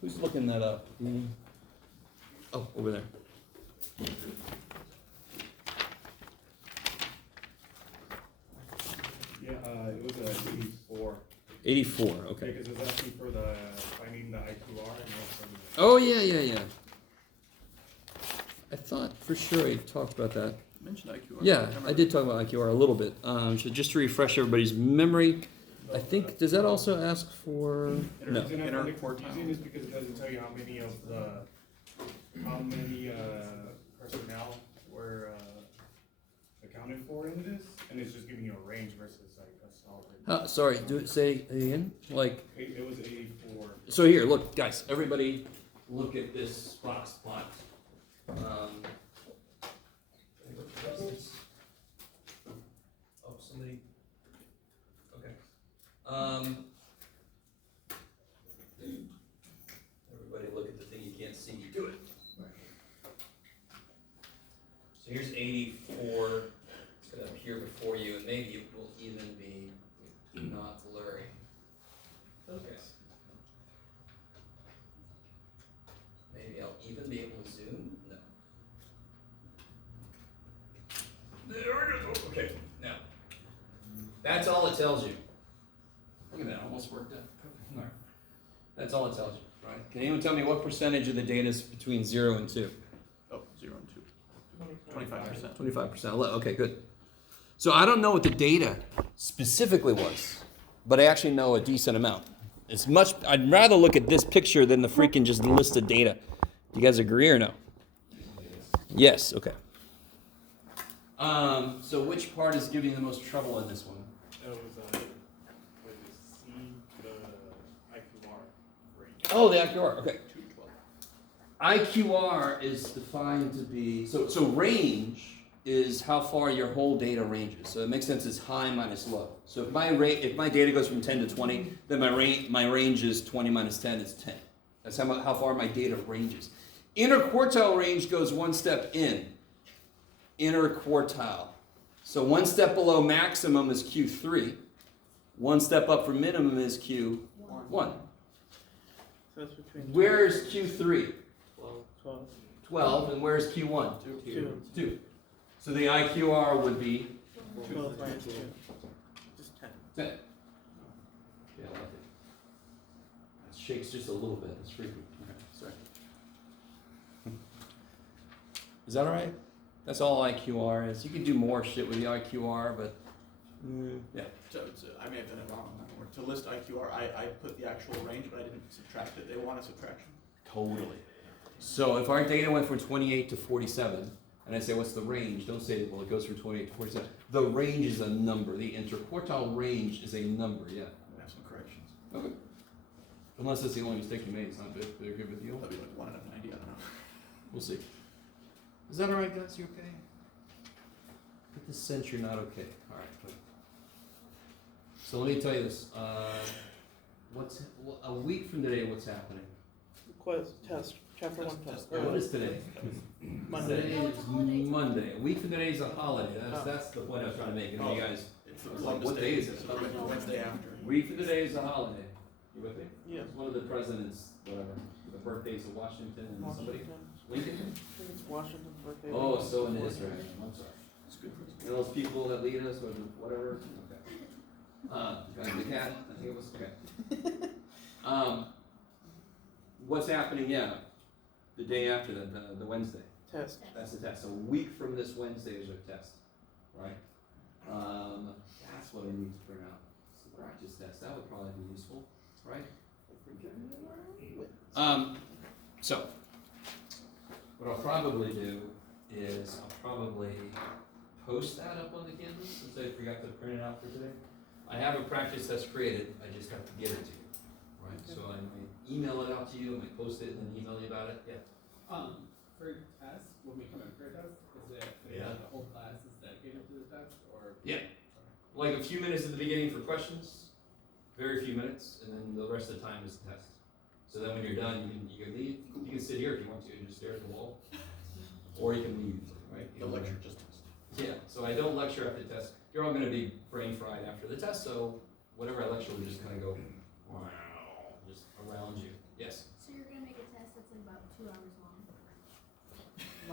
Who's looking that up? Oh, over there. Yeah, it was 84. 84, okay. Because it was asking for the finding the IQR and also Oh, yeah. I thought for sure I talked about that. Mentioned IQR. Yeah, I did talk about IQR a little bit. So just to refresh everybody's memory, I think, does that also ask for, the no. reason I Inner found it quartile. confusing is because it doesn't tell you how many personnel were accounted for in this, and it's just giving you a range versus like a solid. Sorry, say it again, like, It was 84. so here, look, guys, everybody look at this box plot. Oh, somebody, okay. Everybody look at the thing you can't see, you do it. So here's 84, it's gonna appear before you, and maybe it will even be not blurry. Okay. Maybe I'll even be able to zoom, no. There we go, okay, now. That's all it tells you. Look at that, almost worked out. All right. That's all it tells you, right? Can anyone tell me what percentage of the data is between 0 and 2? Oh, 0 and 2. 25%. 25%. Okay, good. So I don't know what the data specifically was, but I actually know a decent amount. I'd rather look at this picture than the freaking just list of data. Do you guys agree or no? Yes, okay. So which part is giving you the most trouble in this one? That was C, the IQR range. Oh, the IQR, okay. 212. IQR is defined to be, so range is how far your whole data ranges. So it makes sense it's high minus low. So if my data goes from 10 to 20, then my range is 20 minus 10 is 10. That's how far my data ranges. Inner quartile range goes one step in. Inner quartile. So one step below maximum is Q3. One step up from minimum is Q1. So that's between Where's Q3? 12, 12, and where's Q1? 2, 2. So the IQR would be 12 minus 2. Just 10. 10. Yeah, I like it. It shakes just a little bit. It's freaky. Okay, sorry. Is that all right? That's all IQR is. You can do more shit with the IQR, but yeah. So I may have done it wrong on that word. To list IQR, I put the actual range, but I didn't subtract it. They want a subtraction. Totally. So if our data went from 28 to 47, and I say, what's the range? Don't say, well, it goes from 28 to 47. The range is a number. The interquartile range is a number, yeah. I'm gonna have some corrections. Okay. Unless that's the only mistake you made, it's not big. They're good with you. That'll be like 1 out of 90, I don't know. We'll see. Is that all right, guys? You okay? Get the sense you're not okay. All right, good. So let me tell you this. A week from today, what's happening? Quiz, test, chapter 1 test. What is today? Monday. Today is Monday. A week from today is a holiday. That's the point I was trying to make. And you guys, It's Like, Columbus what day is it? So Wednesday after. week from today is a holiday. You with me? Yeah. It's one of the presidents, whatever. The birthdays of Washington and somebody. Washington. Lincoln? I think it's Washington's birthday. Oh, so it is, right? I'm sorry. It's good for us. You know those people that lead us or whatever? Okay. The cat, I think it was, okay. What's happening, yeah, the day after that, the Wednesday, Test. that's the test. So a week from this Wednesday is our test, right? That's what I need to print out. It's the practice test, that would probably be useful, right? So, what I'll probably do is I'll probably post that up on the campus since I forgot to print it out for today. I have a practice test created, I just have to give it to you, right? So I might email it out to you, I might post it and then email you about it, yeah. For tests, when we come in for a test, is it, Yeah. the whole class is dedicated to the test, or? Yeah. Like a few minutes at the beginning for questions, very few minutes, and then the rest of the time is the test. So then when you're done, you can leave, you can sit here if you want to, and just stare at the wall, or you can leave, right? The lecture just test. Yeah, so I don't lecture after the test. You're all gonna be brain fried after the test, so whatever I lecture will just kind of go, wow, just around you. Yes? So you're gonna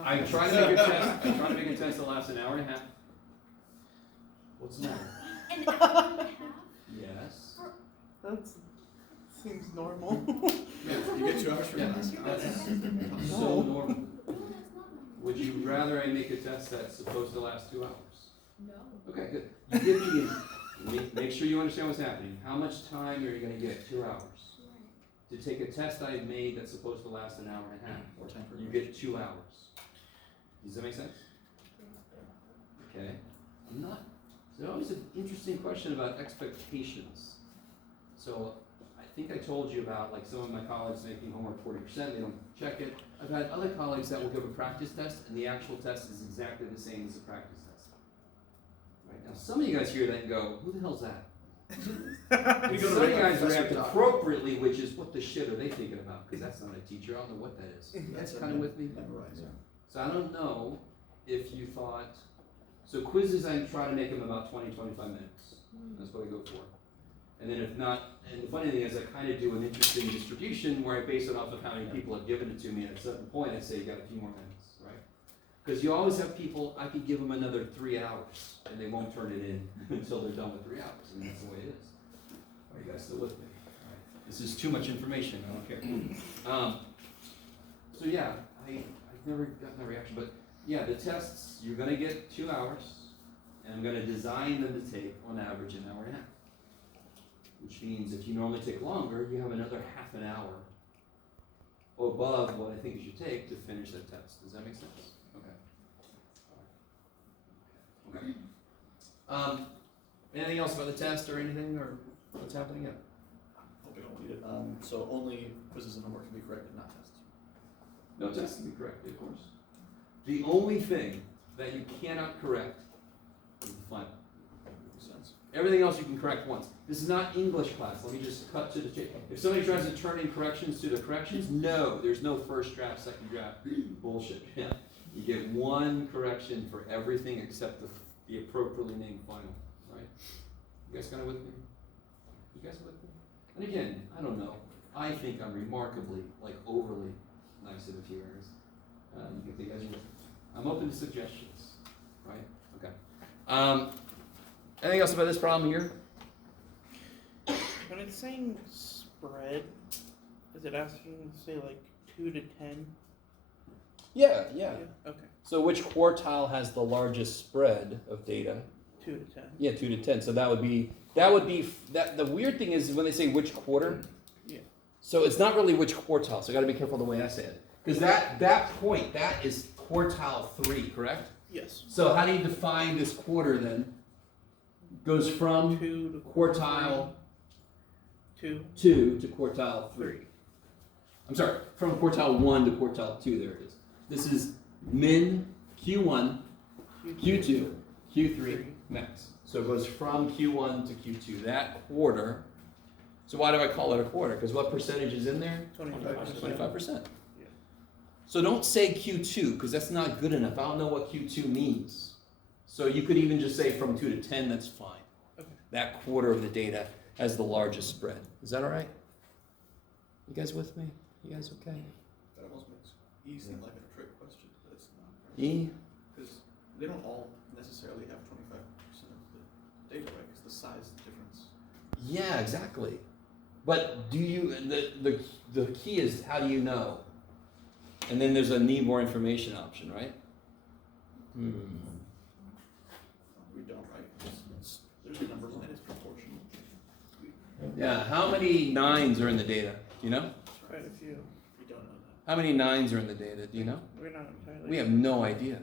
I try to make a test. I try to make a test that lasts an hour and a half. What's the matter? An hour and a half? Yes. That seems normal. You get 2 hours for Yeah, class. that's so No. normal. No, that's not normal. Would you rather I make a test that's supposed to last 2 hours? No. Okay, good. You give me, make sure you understand what's happening. How much time are you going to get? 2 hours. Right. To take a test I made that's supposed to last an hour and a half. More time for You get 2 hours. Does that make sense? Okay. I'm not. There's always an interesting question about expectations. So I think I told you about like some of my colleagues making homework 40%, they don't check it. I've had other colleagues that will give a practice test and the actual test is exactly the same as the practice test. Right? Now some of you guys hear that and go, who the hell's that? And You go to some of you regular guys professor react talk. appropriately, which is what the shit are they thinking about? Because that's not a teacher, I don't know what that is. You guys kind of with me? Memorize. So I don't know if you thought, so quizzes I try to make them about 20, 25 minutes. That's what I go for. And then if not, and the funny thing is I kind of do an interesting distribution where I base it off of how many people have given it to me. And at a certain point I say you got a few more minutes, right? Because you always have people, I could give them another 3 hours and they won't turn it in until they're done with 3 hours. I mean, that's the way it is. Are you guys still with me? All right. This is too much information, I don't care. So yeah, I've never gotten a reaction, but yeah, the tests, you're gonna get 2 hours, and I'm gonna design them to take, on average, an hour and a half. Which means if you normally take longer, you have another half an hour above what I think you should take to finish that test. Does that make sense? Okay. Okay. Anything else about the test or anything, or what's happening yet? Hope I don't need it. So only quizzes and homework can be corrected, not tests. No test can be corrected, of course. The only thing that you cannot correct is the final. Makes sense. Everything else you can correct once. This is not English class. Let me just cut to the chase. If somebody tries to turn in corrections to the corrections, no, there's no first draft, second draft. Bullshit. Yeah. You get one correction for everything except the appropriately named final. Right? You guys kind of with me? You guys with me? And again, I don't know. I think I'm remarkably, like overly nice in a few areas. You can think as you will. I'm open to suggestions. Right? Okay. Anything else about this problem here? When it's saying spread, is it asking, say, like 2 to 10? Yeah. Okay, So which quartile has the largest spread of data? 2 to 10. Yeah, 2 to 10. So that would be that. The weird thing is when they say which quarter. Yeah. So it's not really which quartile. So I got to be careful the way I say it, because that point that is quartile 3, correct? Yes. So how do you define this quarter then? Goes from 2 to quartile 2, 2 to quartile 3. 3. I'm sorry, from quartile 1 to quartile 2. There it is. This is min Q1, Q2, Q3, max. So it goes from Q1 to Q2. That quarter. So why do I call it a quarter? Because what percentage is in there? 25%. 25%. Yeah. So don't say Q2 because that's not good enough. I don't know what Q2 means. So you could even just say from 2 to 10. That's fine. Okay. That quarter of the data has the largest spread. Is that all right? You guys with me? You guys okay? That almost makes E seem like a trick question, but it's not. E? Because they don't all necessarily have 25% of the data, right? Because the size is the difference. Yeah, exactly. But do you, the key is how do you know? And then there's a need more information option, right? We don't, right? There's a number line, it's proportional. Yeah, how many 9s are in the data? Do you know? Quite a few. We don't know How many 9s are in the data? Do you know? We're not entirely We have no idea.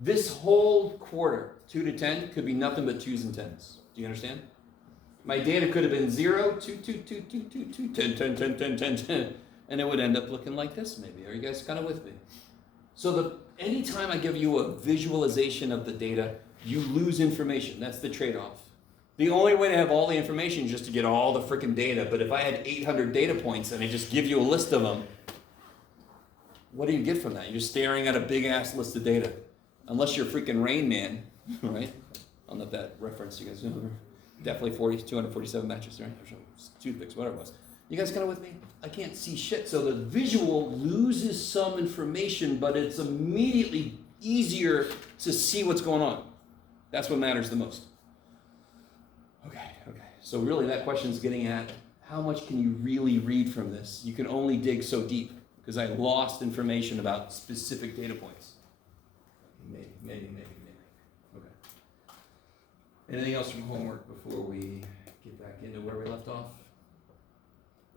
This whole quarter, 2 to 10, could be nothing but 2s and 10s. Do you understand? My data could have been 0, 2, 2, 2, 2, 2, 2, 10, 10, 10, 10, 10, 10, and it would end up looking like this maybe. Are you guys kind of with me? So anytime I give you a visualization of the data, you lose information. That's the trade-off. The only way to have all the information is just to get all the freaking data, but if I had 800 data points and I just give you a list of them, what do you get from that? You're just staring at a big-ass list of data. Unless you're freaking Rain Man, right? I don't know if that reference you guys know. Definitely 247 matches, right? Or toothpicks, whatever it was. You guys kind of with me? I can't see shit. So the visual loses some information, but it's immediately easier to see what's going on. That's what matters the most. Okay. So really that question is getting at how much can you really read from this? You can only dig so deep because I lost information about specific data points. Maybe. Okay. Anything else from homework before we get back into where we left off?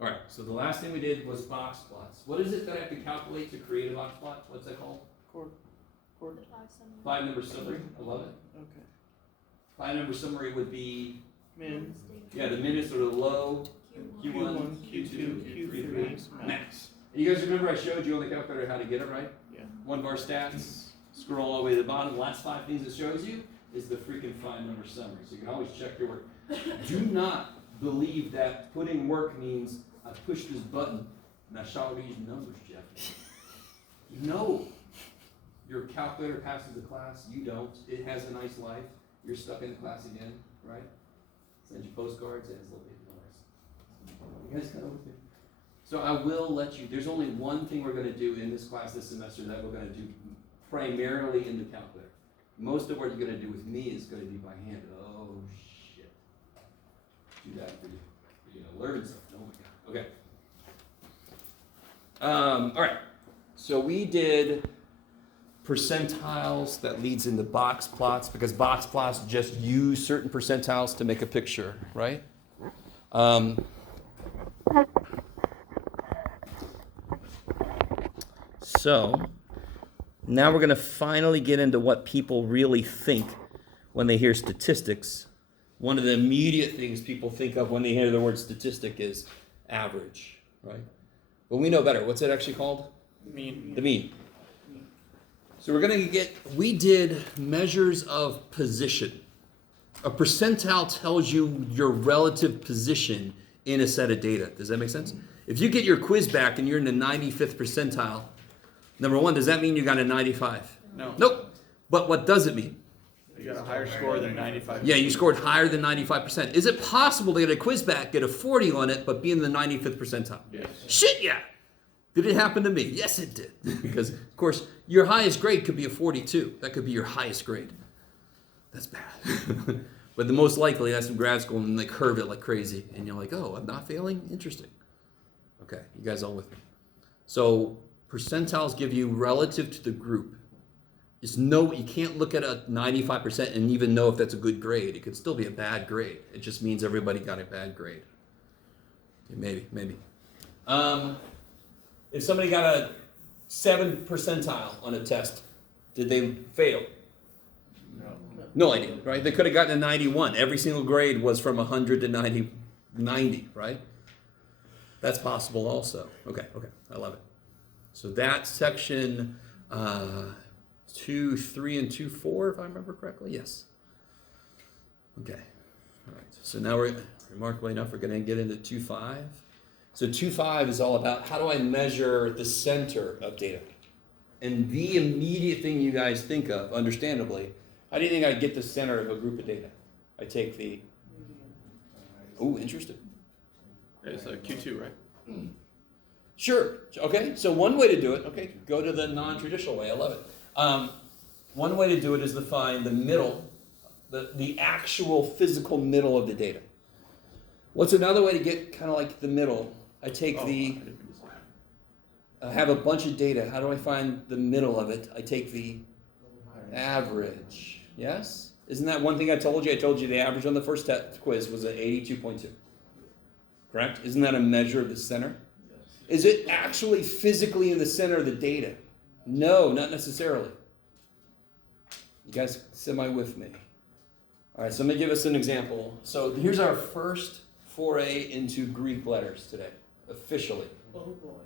All right, so the last thing we did was box plots. What is it that I have to calculate to create a box plot? What's that called? Chord. Five number summary. I love it. Okay. Five number summary would be, Min. yeah, the min is sort of low, Q1. Q1, Q2, Q3, max. And you guys remember I showed you on the calculator how to get it, right? Yeah. One bar stats, scroll all the way to the bottom. The last five things it shows you is the freaking five number summary. So you can always check your work. Do not believe that putting work means I push this button and I shout these numbers, Jeff. No. Your calculator passes the class, you don't. It has a nice life. You're stuck in the class again, right? Sends you postcards and it's a little bit noise. You guys kind of with me? So I will let you, there's only one thing we're going to do in this class this semester that we're going to do primarily in the calculator. Most of what you're going to do with me is going to be by hand. Oh, shit. Do that for you. You're going to learn something. Oh, my God. Okay. All right. So we did percentiles that leads into box plots because box plots just use certain percentiles to make a picture, right? So now we're going to finally get into what people really think when they hear statistics. One of the immediate things people think of when they hear the word statistic is average, right? But we know better. What's it actually called? Mean. The mean. So we did measures of position. A percentile tells you your relative position in a set of data. Does that make sense? If you get your quiz back and you're in the 95th percentile, number one, does that mean you got a 95? No. Nope. But what does it mean? You got a higher score than 95. Yeah, you scored higher than 95%. Is it possible to get a quiz back, get a 40 on it, but be in the 95th percentile? Yes. Shit, yeah. Did it happen to me? Yes, it did. Because, of course, your highest grade could be a 42. That could be your highest grade. That's bad. But the most likely, that's in grad school, and they curve it like crazy. And you're like, oh, I'm not failing? Interesting. Okay, you guys all with me? So percentiles give you relative to the group. You can't look at a 95% and even know if that's a good grade. It could still be a bad grade. It just means everybody got a bad grade. Okay, maybe. If somebody got a 7 percentile on a test, did they fail? No idea, right? They could have gotten a 91. Every single grade was from 100 to 90, right? That's possible also. Okay, I love it. So that's section 2, 3, and 2, 4, if I remember correctly. Yes. Okay. All right. So now remarkably enough, we're going to get into 2.5. So 2.5 is all about how do I measure the center of data? And the immediate thing you guys think of, understandably, how do you think I get the center of a group of data? I take the... Oh, interesting. It's a Q2, right? Sure. Okay, so one way to do it, okay, go to the non-traditional way. I love it. One way to do it is to find the middle, the actual physical middle of the data. What's another way to get kind of like the middle? I take I have a bunch of data. How do I find the middle of it? I take the average. Yes? Isn't that one thing I told you? I told you the average on the first quiz was an 82.2. Correct? Isn't that a measure of the center? Is it actually physically in the center of the data? No, not necessarily. You guys semi with me? All right, so let me give us an example. So here's our first foray into Greek letters today, officially. Oh boy.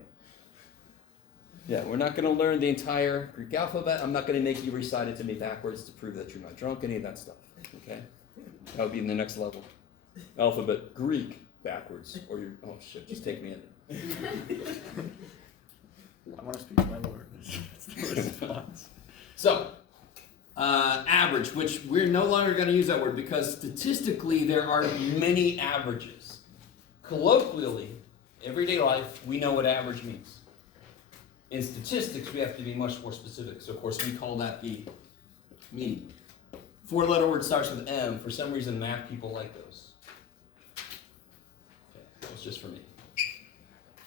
Yeah, we're not going to learn the entire Greek alphabet. I'm not going to make you recite it to me backwards to prove that you're not drunk, any of that stuff. Okay? That would be in the next level. Alphabet Greek backwards, or you're, oh shit, just take me in. I want to speak to my Lord. That's the response. So, average, which we're no longer going to use that word because statistically there are many averages. Colloquially, Everyday life, we know what average means. In statistics, we have to be much more specific. So, of course, we call that the mean. Four-letter word starts with M. For some reason, math people like those. Okay, that's just for me.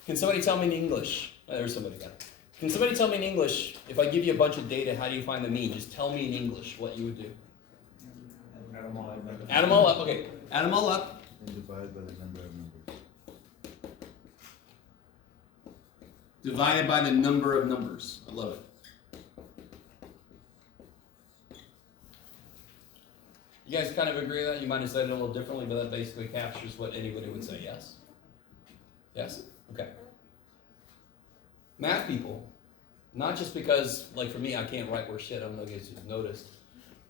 Can somebody tell me in English? There's somebody got it. Can somebody tell me in English, if I give you a bunch of data, how do you find the mean? Just tell me in English what you would do. Add them all up. Add them all up. Okay, add them all up. And divide by the number of numbers. Divided by the number of numbers. I love it. You guys kind of agree with that? You might have said it a little differently, but that basically captures what anybody would say, yes? Yes? Okay. Math people, not just because, like for me, I can't write worth shit, I don't know if you guys have noticed,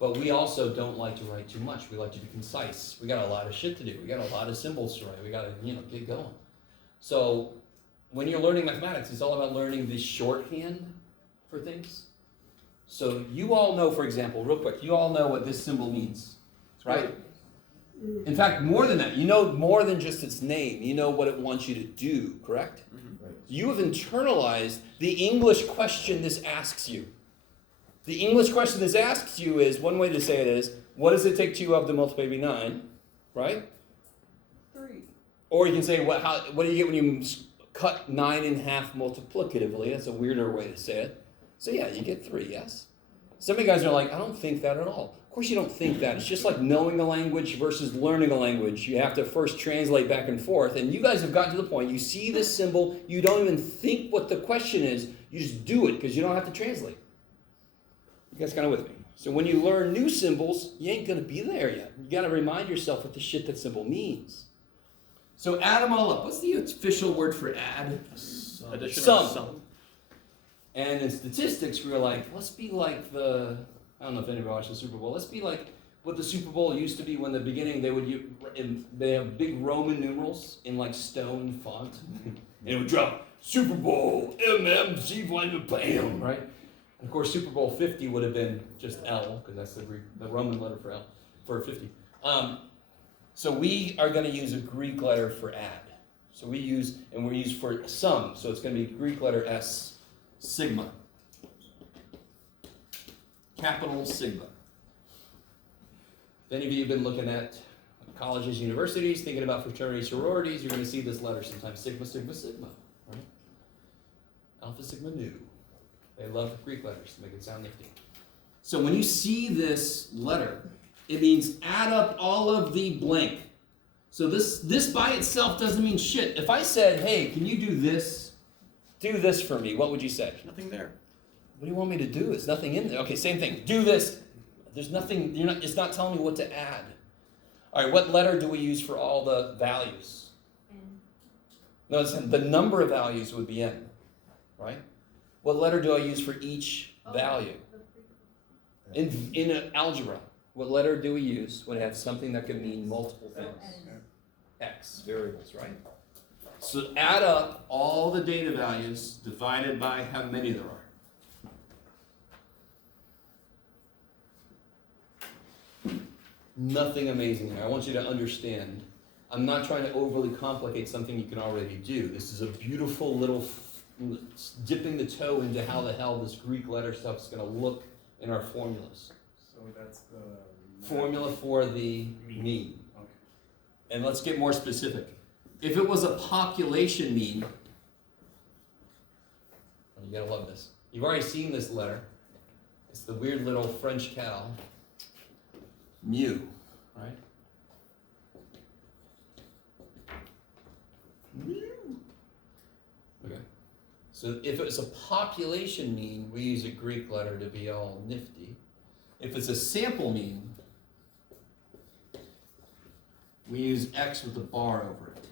but we also don't like to write too much. We like to be concise. We got a lot of shit to do. We got a lot of symbols to write. We got to, get going. So when you're learning mathematics, it's all about learning the shorthand for things. So you all know, for example, real quick, you all know what this symbol means, right? In fact, more than that, you know more than just its name. You know what it wants you to do, correct? Right. You have internalized the English question this asks you. The English question this asks you is, one way to say it is, what does it take 2 of to multiply by 9, right? 3. Or you can say, what do you get when you cut 9 in half multiplicatively? That's a weirder way to say it. So yeah, you get 3, yes? Some of you guys are like, I don't think that at all. Of course you don't think that. It's just like knowing a language versus learning a language. You have to first translate back and forth. And you guys have gotten to the point, you see this symbol, you don't even think what the question is, you just do it because you don't have to translate. You guys kind of with me? So when you learn new symbols, you ain't going to be there yet. You got to remind yourself what the shit that symbol means. So add them all up. What's the official word for add? Addition Sum. or sum. And in statistics, we were like, let's be like I don't know if anybody watched the Super Bowl. Let's be like what the Super Bowl used to be when in the beginning they have big Roman numerals in like stone font. And it would drop Super Bowl, MMC, bam, right? And of course, Super Bowl 50 would have been just L, because that's the Roman letter for L, for 50. So we are going to use a Greek letter for add. So we use for sum, so it's going to be Greek letter S, sigma. Capital sigma. If any of you have been looking at colleges, universities, thinking about fraternities, sororities, you're going to see this letter sometimes, sigma, sigma, sigma. Right? Alpha, sigma, nu. They love Greek letters to make it sound nifty. So when you see this letter, it means add up all of the blank. So this by itself doesn't mean shit. If I said, hey, can you do this for me, what would you say? There's nothing there. What do you want me to do? There's nothing in there. Okay, same thing. Do this. There's nothing, it's not telling me what to add. All right, what letter do we use for all the values? N. Notice the number of values would be n, right? What letter do I use for each value? In algebra, what letter do we use when it has something that can mean multiple things? X, variables, right? So add up all the data values divided by how many there are. Nothing amazing here. I want you to understand. I'm not trying to overly complicate something you can already do. This is a beautiful little dipping the toe into how the hell this Greek letter stuff is going to look in our formulas. So that's the Formula for the mean. Okay. And let's get more specific. If it was a population mean, you gotta love this. You've already seen this letter. It's the weird little French cow. Mu, right? Okay. So if it's a population mean, we use a Greek letter to be all nifty. If it's a sample mean, we use X with a bar over it.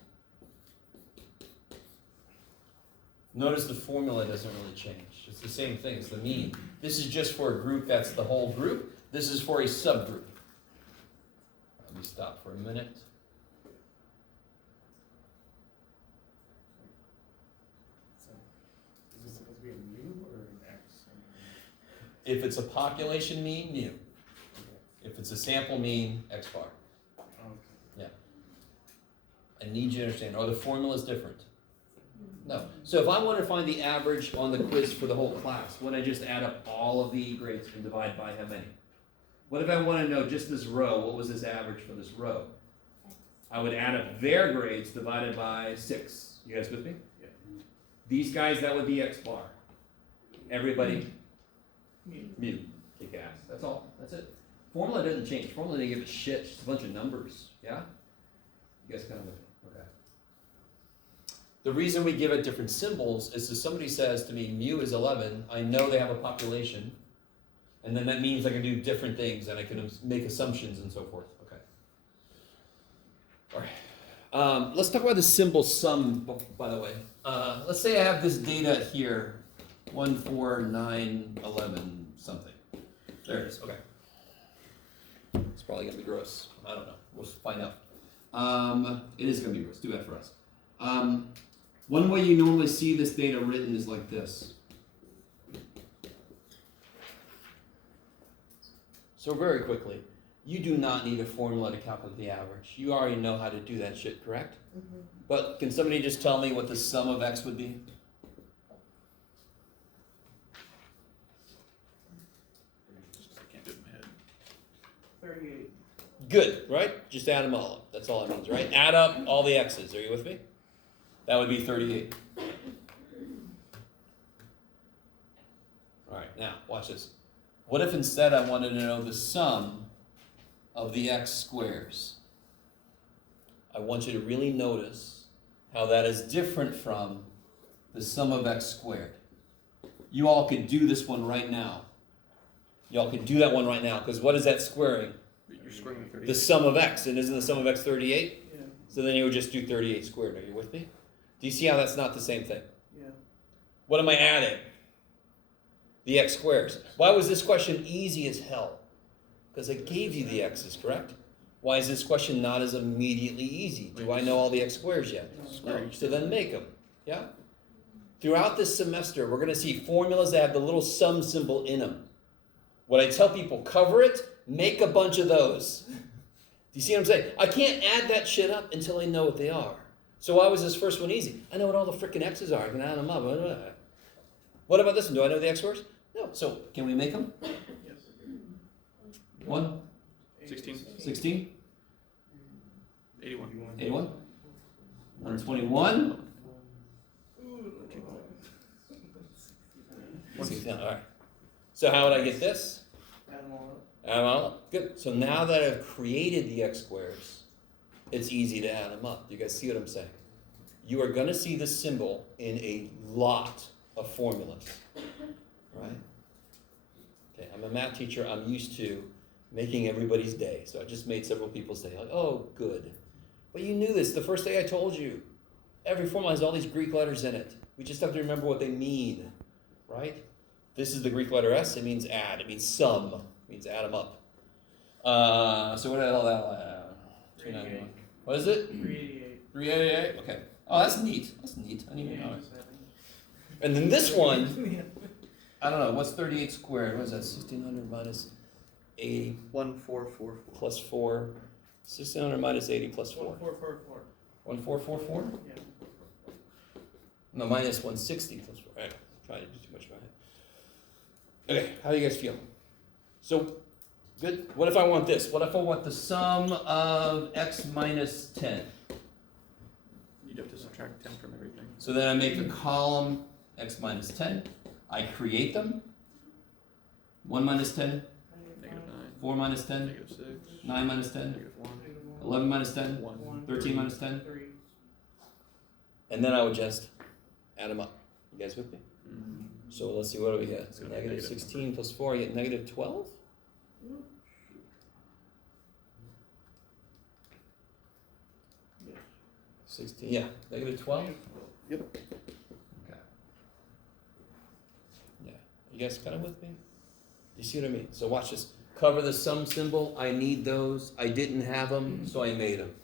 Notice the formula doesn't really change. It's the same thing, it's the mean. This is just for a group that's the whole group. This is for a subgroup. Let me stop for a minute. So is this supposed to be a mu or an X? If it's a population mean, mu. If it's a sample mean, X bar. Okay. I need you to understand. Oh, the formula is different. No. So if I want to find the average on the quiz for the whole class, would I just add up all of the grades and divide by how many? What if I want to know just this row, what was this average for this row? I would add up their grades divided by 6. You guys with me? Yeah. These guys, that would be X bar. Everybody, mu. Kick ass. That's all. That's it. Formula doesn't change. Formula doesn't give a shit. It's just a bunch of numbers. Yeah? You guys kind of with me? Okay. The reason we give it different symbols is if somebody says to me, mu is 11, I know they have a population, and then that means I can do different things and I can make assumptions and so forth. Okay. All right. Let's talk about the symbol sum, by the way. Let's say I have this data here, 1, 4, 9, 11, something. There it is. Okay. It's probably going to be gross. I don't know. We'll find out. It is going to be gross. Too bad for us. One way you normally see this data written is like this. So very quickly, you do not need a formula to calculate the average. You already know how to do that shit, correct? Mm-hmm. But can somebody just tell me what the sum of x would be? I can't do it in my head. 38. Good, right? Just add them all up. That's all it means, right? Add up all the x's. Are you with me? That would be 38. All right, now, watch this. What if instead I wanted to know the sum of the x squares? I want you to really notice how that is different from the sum of x squared. You all could do this one right now. Y'all could do that one right now, because what is that squaring? You're squaring with 38. The sum of x, and isn't the sum of x 38? Yeah. So then you would just do 38 squared. Are you with me? Do you see how that's not the same thing? Yeah. What am I adding? The x squares. Why was this question easy as hell? Because I gave you the x's, correct? Why is this question not as immediately easy? Do I know all the x squares yet? No. So then make them. Yeah? Throughout this semester, we're going to see formulas that have the little sum symbol in them. What I tell people, cover it, make a bunch of those. Do you see what I'm saying? I can't add that shit up until I know what they are. So why was this first one easy? I know what all the freaking x's are. I can add them up. What about this one? Do I know the x squares? No. So can we make them? Yes. 1, 16, 16, 81. 81, 121. 69. All right. So how would I get this? Add them all up. Add them all up. Good. So now that I've created the x squares, it's easy to add them up. You guys see what I'm saying? You are going to see this symbol in a lot of formulas, right? Okay, I'm a math teacher. I'm used to making everybody's day. So I just made several people's day. Like, oh, good. But you knew this the first day I told you. Every formula has all these Greek letters in it. We just have to remember what they mean, right? This is the Greek letter S. It means add. It means sum. It means add them up. So what the hell that? 291. What is it? 388. 388. Okay. Oh, that's neat. That's neat. I didn't even know it. 87. And then this one, I don't know. What's 38 squared? What is that? 1600 minus 80 1444. plus 4. 1600 minus 80 plus 4. 1444. 1444? Yeah. No, minus 160 plus 4. Right. Trying to do too much in my head. Okay. How do you guys feel? So, good. What if I want this? What if I want the sum of x minus 10? You'd have to subtract 10 from everything. So then I make a column x minus 10. I create them. 1 minus 10, Negative 9. 4 minus 10, Negative 6. 9 minus 10, Negative 1. 11 minus 10, 1. 13 minus 10. 3. And then I would just add them up. You guys with me? Mm-hmm. So let's see, what do we get? So negative Negative. 16 plus 4, I get negative 12? Yeah. 16, yeah, negative 12? Yep. Okay. Yeah. You guys kind of with me? You see what I mean? So watch this. Cover the sum symbol. I need those. I didn't have them, so I made them.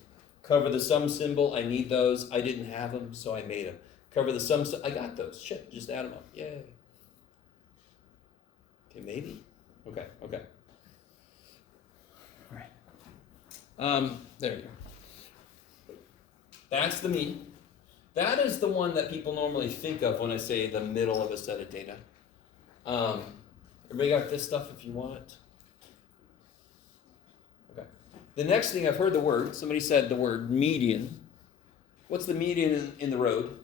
Cover the sum symbol. I need those. I didn't have them, so I made them. Cover the sum. I got those. Shit. Just add them up. Yay. Okay, maybe. Okay. Okay. All right. There you go. That's the mean. That is the one that people normally think of when I say the middle of a set of data. Everybody got this stuff if you want it? Okay. The next thing, I've heard the word, somebody said the word median. What's the median in the road?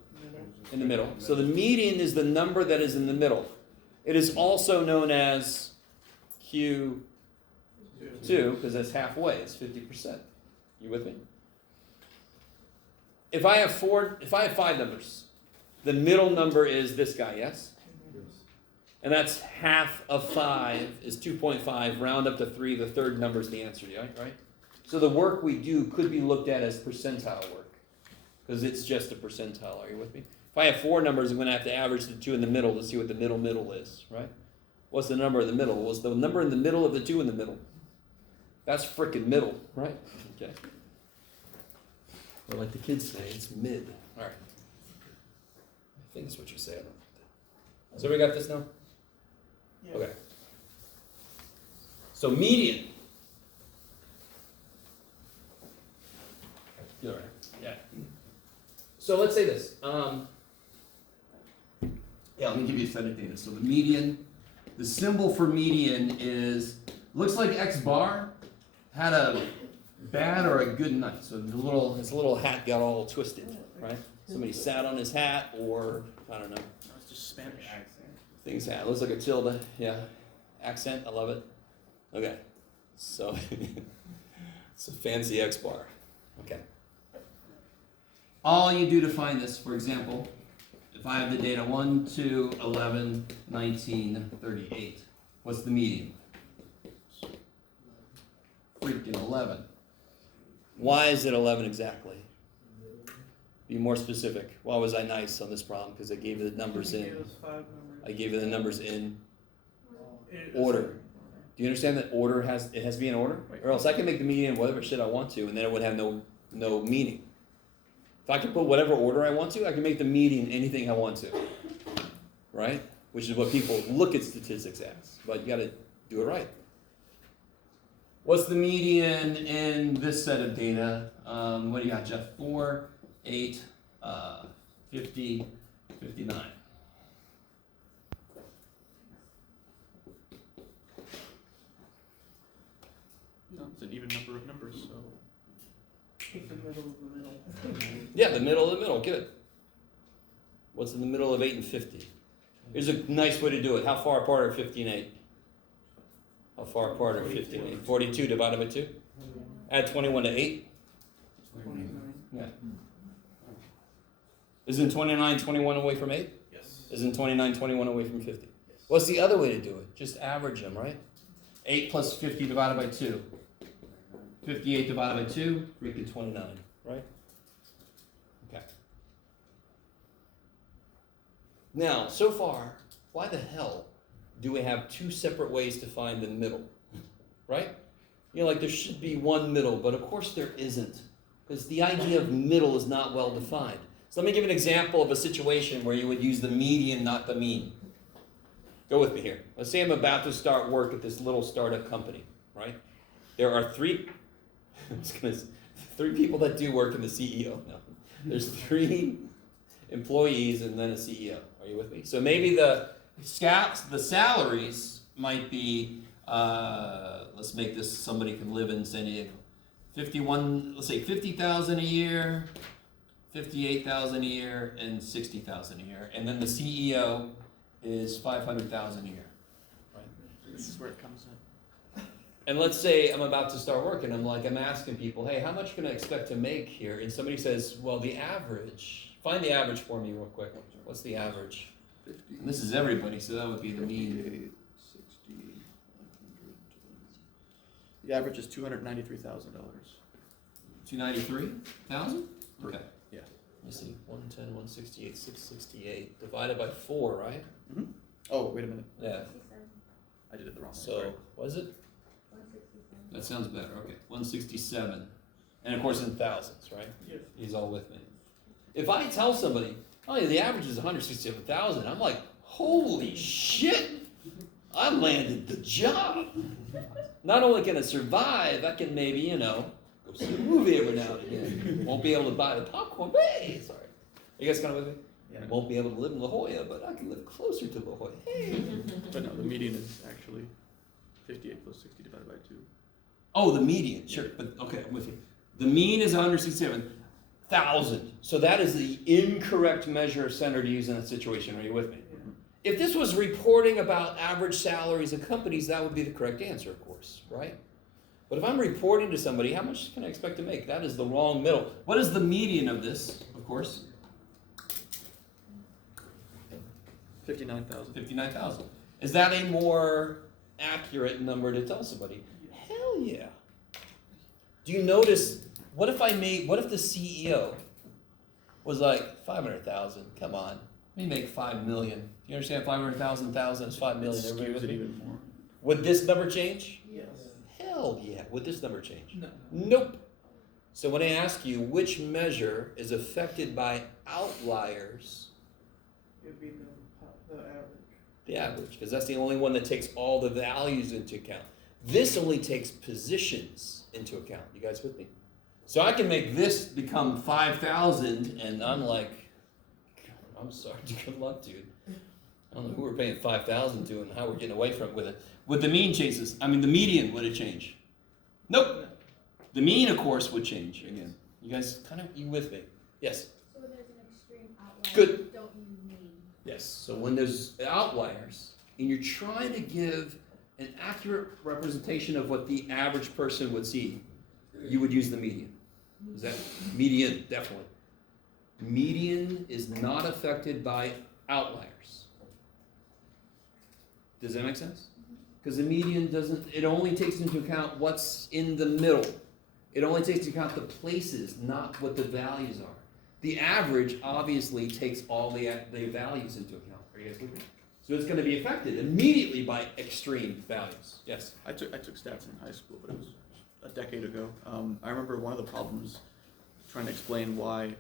In the middle. So the median is the number that is in the middle. It is also known as Q2, because that's halfway, it's 50%. You with me? If I have 5 numbers, the middle number is this guy, yes? Yes. And that's half of 5 is 2.5, round up to 3, the third number is the answer, right? So the work we do could be looked at as percentile work, because it's just a percentile, are you with me? If I have 4 numbers, I'm going to have to average the 2 in the middle to see what the middle is, right? What's the number in the middle? Well, it's the number in the middle of the 2 in the middle. That's frickin' middle, right? Okay. Or like the kids say, it's mid. All right. I think that's what you say. I don't know. So we got this now? Yeah. Okay. So median. You're right. Yeah. So let's say this. Yeah, let me give you a set of data. So the median, the symbol for median is, looks like X bar had a bad or a good night. So his little hat got all twisted, right? Somebody sat on his hat, or I don't know. No, it's just Spanish. Things hat looks like a tilde. Yeah, accent. I love it. Okay, so it's a fancy X bar. Okay. All you do to find this, for example, if I have the data 1, 2, 11, 19, 38, what's the median? Freaking 11. Why is it 11 exactly? Be more specific. Why was I nice on this problem? Because I gave you the numbers It in. was 5 numbers. I gave you the numbers in It- order. Do you understand that order has to be in order? Or else I can make the median whatever shit I want to, and then it would have no meaning. If I can put whatever order I want to, I can make the median anything I want to. Right? Which is what people look at statistics as. But you gotta do it right. What's the median in this set of data? What do you got, Jeff? 4, 8, 50, 59. No, it's an even number of numbers, so. Pick the middle of the middle. Yeah, the middle of the middle. Get it. What's in the middle of 8 and 50? Here's a nice way to do it. How far apart are 50 and 8? How far apart are 50 and 8? 42 divided by 2? Add 21 to 8? 29. Yeah. Isn't 29 21 away from 8? Yes. Isn't 29 21 away from 50? What's the other way to do it? Just average them, right? 8 plus 50 divided by 2. 58 divided by 2, freaking 29, right? Okay. Now, so far, why the hell do we have 2 separate ways to find the middle? Right? You know, like there should be one middle, but of course there isn't. Because the idea of middle is not well defined. So let me give an example of a situation where you would use the median, not the mean. Go with me here. Let's say I'm about to start work at this little startup company, right? There are 3 people that do work in the CEO. No. There's 3 employees and then a CEO. Are you with me? So maybe the salaries might be, let's make this somebody can live in San Diego. 51, let's say 50,000 a year, 58,000 a year, and 60,000 a year. And then the CEO is 500,000 a year. Right? This is where it comes in. And let's say I'm about to start work and I'm asking people, hey, how much can I expect to make here? And somebody says, well, the average, find the average for me real quick. What's the average? 50. And this is everybody, so that would be the mean. 58, 60, 100. The average is $293,000. 293,000? Okay. Yeah. Let's see, 110, 168, 668, divided by 4, right? Mm-hmm. Oh, wait a minute. Yeah. I did it the wrong way. So, Sorry. was it? That sounds better, okay. 167. And of course in thousands, right? Yes. He's all with me. If I tell somebody, oh yeah, the average is 167,000, I'm like, holy shit! I landed the job! Not only can I survive, I can maybe, go see a movie every now and again. Won't be able to buy the popcorn, hey, sorry. You guys kind of with me? Yeah. I won't be able to live in La Jolla, but I can live closer to La Jolla. Hey. But no, the median is actually 58 plus 60 divided by 2. Oh, the median, sure, but okay, I'm with you. The mean is 167,000. So that is the incorrect measure of center to use in that situation. Are you with me? If this was reporting about average salaries of companies, that would be the correct answer, of course, right? But if I'm reporting to somebody, how much can I expect to make? That is the wrong middle. What is the median of this, of course? 59,000. 59,000. Is that a more accurate number to tell somebody? Hell yeah. Do you notice, what if the CEO was like 500,000? Come on, let me make 5 million. Do you understand 500,000 is 5 million? It Everybody skews with it me? even more. Would this number change? Yes. Hell yeah. Would this number change? No. Nope. So when I ask you which measure is affected by outliers, It'd be the average. the average, because that's the only one that takes all the values into account. This only takes positions into account. You guys with me? So I can make this become 5,000, and I'm like, I'm sorry, good luck, dude. I don't know who we're paying 5,000 to and how we're getting away from it with it. Would the mean changes? I mean, the median, would it change? Nope. The mean, of course, would change again. You guys you with me? Yes? So when there's an extreme outlier, Good. don't use mean. Yes. So when there's outliers, and you're trying to give an accurate representation of what the average person would see, you would use the median. Is that median? Definitely. Median is not affected by outliers. Does that make sense? Because the median it only takes into account what's in the middle. It only takes into account the places, not what the values are. The average obviously takes all the values into account. Are you guys with me? So it's going to be affected immediately by extreme values. Yes? I took stats in high school, but it was a decade ago. I remember one of the problems trying to explain why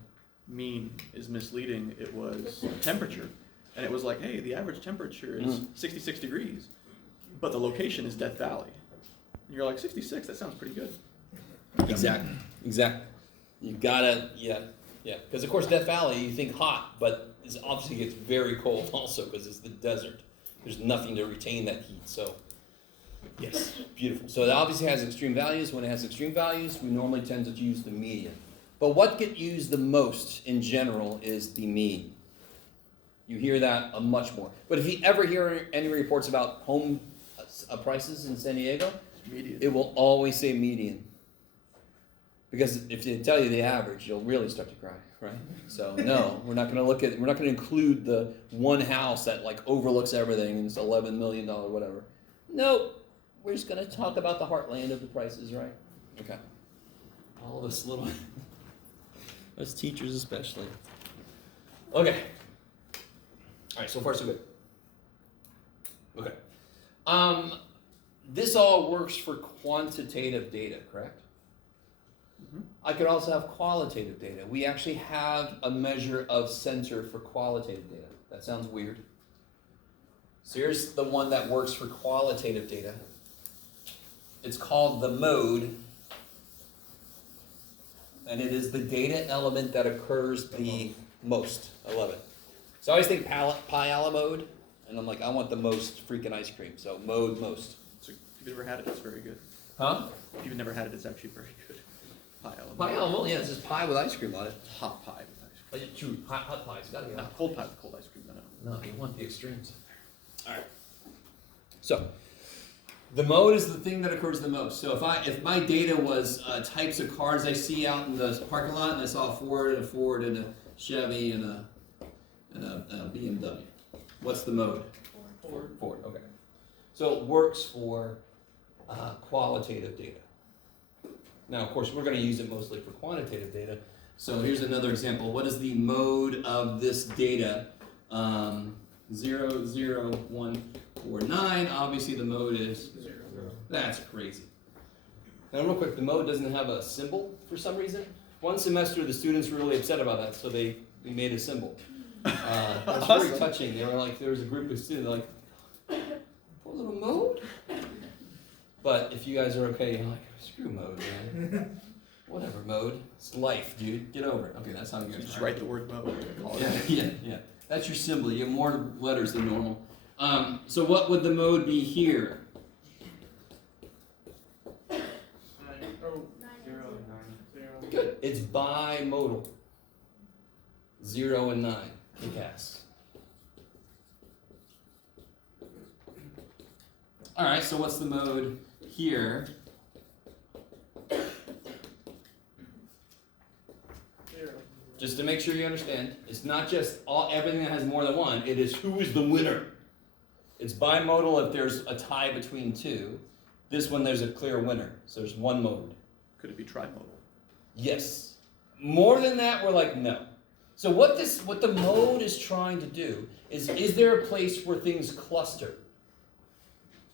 mean is misleading. It was temperature. And it was like, hey, the average temperature is 66 degrees, but the location is Death Valley. And you're like, 66, that sounds pretty good. Exactly. You gotta, yeah. Because of course Death Valley, you think hot, but it obviously gets very cold also because it's the desert. There's nothing to retain that heat, so yes, beautiful. So it obviously has extreme values. When it has extreme values, we normally tend to use the median. But what gets used the most in general is the mean. You hear that much more. But if you ever hear any reports about home prices in San Diego, Median. it will always say median. Because if they tell you the average, you'll really start to cry, right? So no, we're not going to include the one house that like overlooks everything and it's $11 million, whatever. Nope. We're just going to talk about the heartland of the prices, right? Okay. All of us little, us teachers especially. Okay. All right, so far so good. Okay. This all works for quantitative data, correct? Mm-hmm. I could also have qualitative data. We actually have a measure of center for qualitative data. That sounds weird. So here's the one that works for qualitative data. It's called the mode, and it is the data element that occurs the most. I love it. So I always think pi a la mode, and I'm like, I want the most freaking ice cream. So mode most. So if you've never had it, it's very good. Huh? If you've never had it, it's actually very good. Pie element. Pi a la mode, yeah, it's just pie with ice cream on it. Hot pie with ice Oh, yeah, true, hot pie, it's gotta be cream. hot. Not cold pie with cold ice cream, no. No, you want the extremes. All right. So, the mode is the thing that occurs the most. So if my data was types of cars I see out in the parking lot, and I saw a Ford and a Chevy and a BMW, what's the mode? Ford. Okay. So it works for qualitative data. Now, of course, we're going to use it mostly for quantitative data. So here's another example. What is the mode of this data? 00149. Obviously, the mode is 0. That's crazy. Now, real quick, the mode doesn't have a symbol for some reason. One semester, the students were really upset about that, so they made a symbol. That's very touching. They were like, there was a group of students like, poor little mode. But if you guys are okay, you're like, screw mode, man. Whatever, mode. It's life, dude. Get over it. Okay, that's how you So guys just write the word mode. Call it. Yeah. That's your symbol. You have more letters than normal. So what would the mode be here? 9, oh, 9 and 0 0. and 9. 0. Good. It's bimodal. 0 and 9. Kick ass. All right. So what's the mode here? 0. Just to make sure you understand, it's not just everything that has more than one. It is who is the winner. It's bimodal if there's a tie between two. This one, there's a clear winner. So there's one mode. Could it be trimodal? Yes. More than that, we're like, no. So what the mode is trying to do is there a place where things cluster?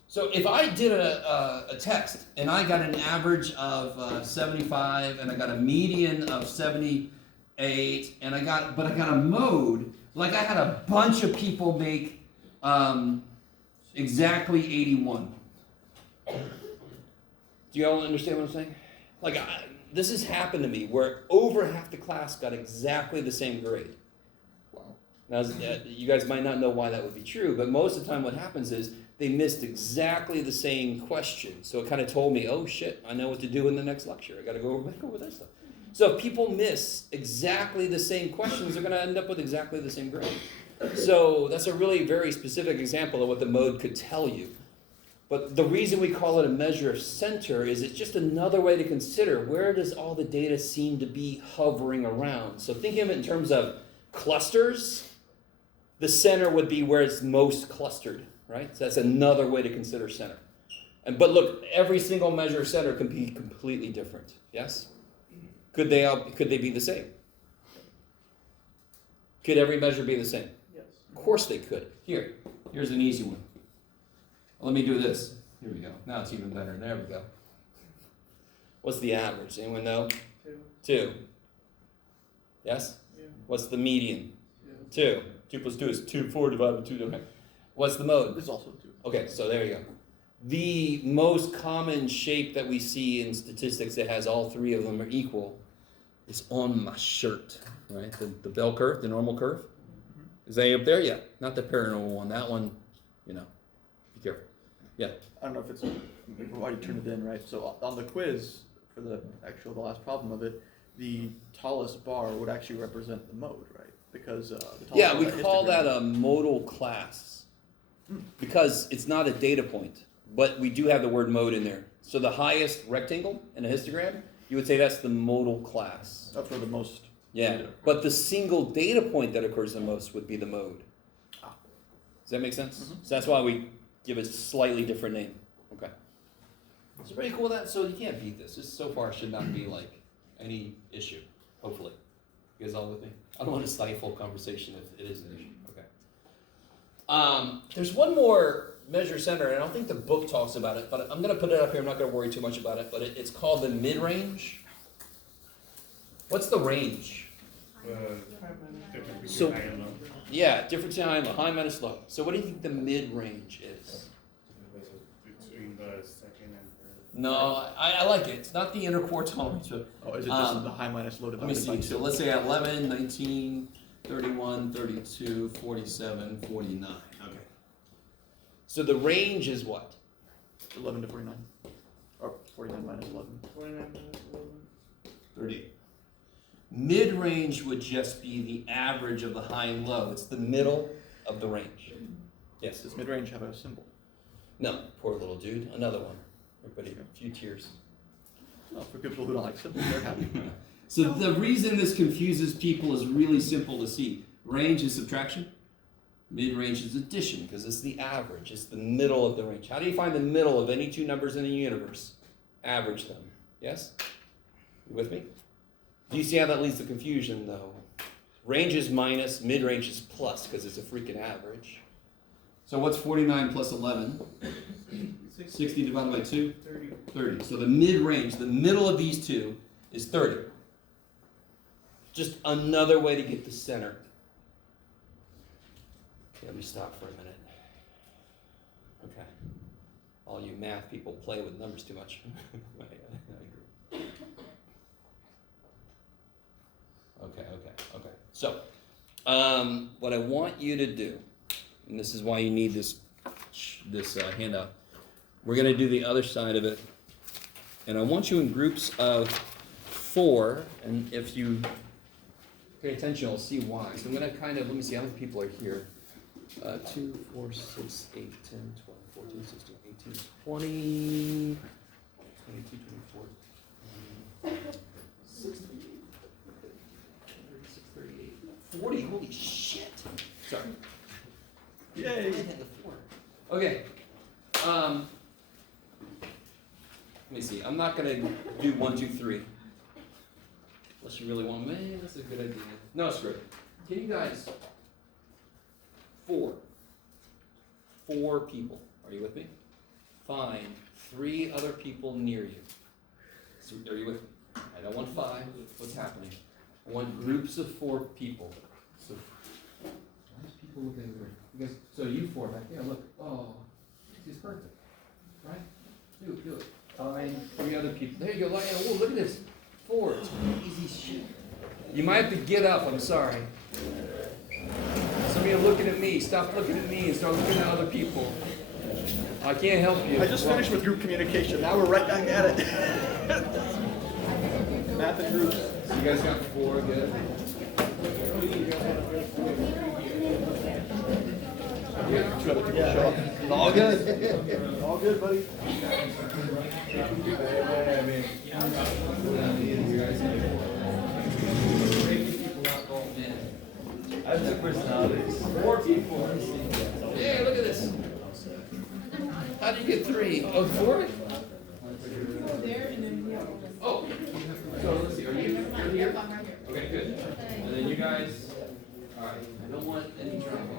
So if I did a test and I got an average of 75 and I got a median of 78 and I got a mode, like I had a bunch of people make exactly 81. Do you all understand what I'm saying? Like, this has happened to me where over half the class got exactly the same grade. Wow. Now, you guys might not know why that would be true, but most of the time what happens is they missed exactly the same question. So it kind of told me, oh shit, I know what to do in the next lecture. I got to go back over that stuff. So if people miss exactly the same questions, they're going to end up with exactly the same grade. So that's a really very specific example of what the mode could tell you. But the reason we call it a measure of center is it's just another way to consider where does all the data seem to be hovering around. So thinking of it in terms of clusters, the center would be where it's most clustered, right? So that's another way to consider center. But look, every single measure of center can be completely different. Yes? Could they be the same? Could every measure be the same? Yes. Of course they could. Here's an easy one. Let me do this. Here we go. Now it's even better. There we go. What's the average? Anyone know? 2. 2. Yes? Yeah. What's the median? Yeah. 2. 2 plus 2 is 2. 4 divided by 2. Okay. What's the mode? This is also 2. Okay, so there you go. The most common shape that we see in statistics that has all three of them are equal is on my shirt, right? The bell curve, the normal curve. Is that up there? Yeah. Not the paranormal one. That one, be careful. Yeah. I don't know if it's why you turned it in, right? So on the quiz for the last problem of it, the tallest bar would actually represent the mode, right? Because the tallest Yeah, bar we on call histogram- that a modal class because it's not a data point, but we do have the word mode in there. So the highest rectangle in a histogram, you would say that's the modal class. That's where the most. Yeah, data. but the single data point that occurs the most would be the mode. Does that make sense? Mhm. So that's why we give it a slightly different name. Okay. It's pretty cool that, so you can't beat this. This so far should not be like any issue, hopefully. You guys all with me? I don't want to stifle conversation if it is an issue. Okay. There's one more measure center, and I don't think the book talks about it, but I'm going to put it up here. I'm not going to worry too much about it, but it's called the mid-range. What's the range? Different between So- high and low. Yeah, difference in high and low, high minus low. So what do you think the mid-range is? Between the second and third. No, I like it. It's not the interquartile range. But Oh, is it just Um, the high minus low let me divided by see. 2? So let's say 11, 19, 31, 32, 47, 49. Okay. So the range is what? 11 to 49. Or 49 minus 11. 29 minus 11. 38. Mid-range would just be the average of the high and low. It's the middle of the range. Yes. Does mid-range have a symbol? No, poor little dude. Another one. Everybody, a few tears. No, for people who don't like symbols, they're happy. So the reason this confuses people is really simple to see. Range is subtraction. Mid-range is addition because it's the average. It's the middle of the range. How do you find the middle of any two numbers in the universe? Average them. Yes? You with me? Do you see how that leads to confusion though? Range is minus, mid-range is plus because it's a freaking average. So what's 49 plus 11? 60 divided by 2? 30. 30. So the mid-range, the middle of these two, is 30. Just another way to get the center. Okay, let me stop for a minute. Okay. All you math people play with numbers too much. I agree. Okay. So, what I want you to do, and this is why you need this handout. We're gonna do the other side of it, and I want you in groups of 4. And if you pay attention, you'll see why. So I'm gonna let me see how many people are here. 2, 4, 6, 8, 10, 12, 14, 16, 18, 20, 22, 24, 60, 36, 38, 40. Holy shit. Sorry. Yay! Okay. Let me see. I'm not gonna do 1, 2, 3. Unless you really want, man, that's a good idea. No, screw it. Can you guys? 4 people. Are you with me? Find 3 other people near you. So, are you with me? I don't want 5. What's happening? I want groups of 4 people. So, why is people looking over? Because so you 4 back there. Look. Oh, this is perfect, right? Do it. Find 3 other people. There you go. Oh, look at this. 4. It's easy shit. You might have to get up. I'm sorry. Some of you are looking at me. Stop looking at me and start looking at other people. I can't help you. I just finished with group communication. Now we're right back at it. Math and groups. So you guys got 4, good. Yeah, 2 other people show up. It's all good. All good, buddy. I have 2 personalities. 4 people. Yeah, look at this. How did you get 3? Oh, 4? Oh. So let's see. You're here? Okay, good. And then you guys. All right. I don't want any trouble.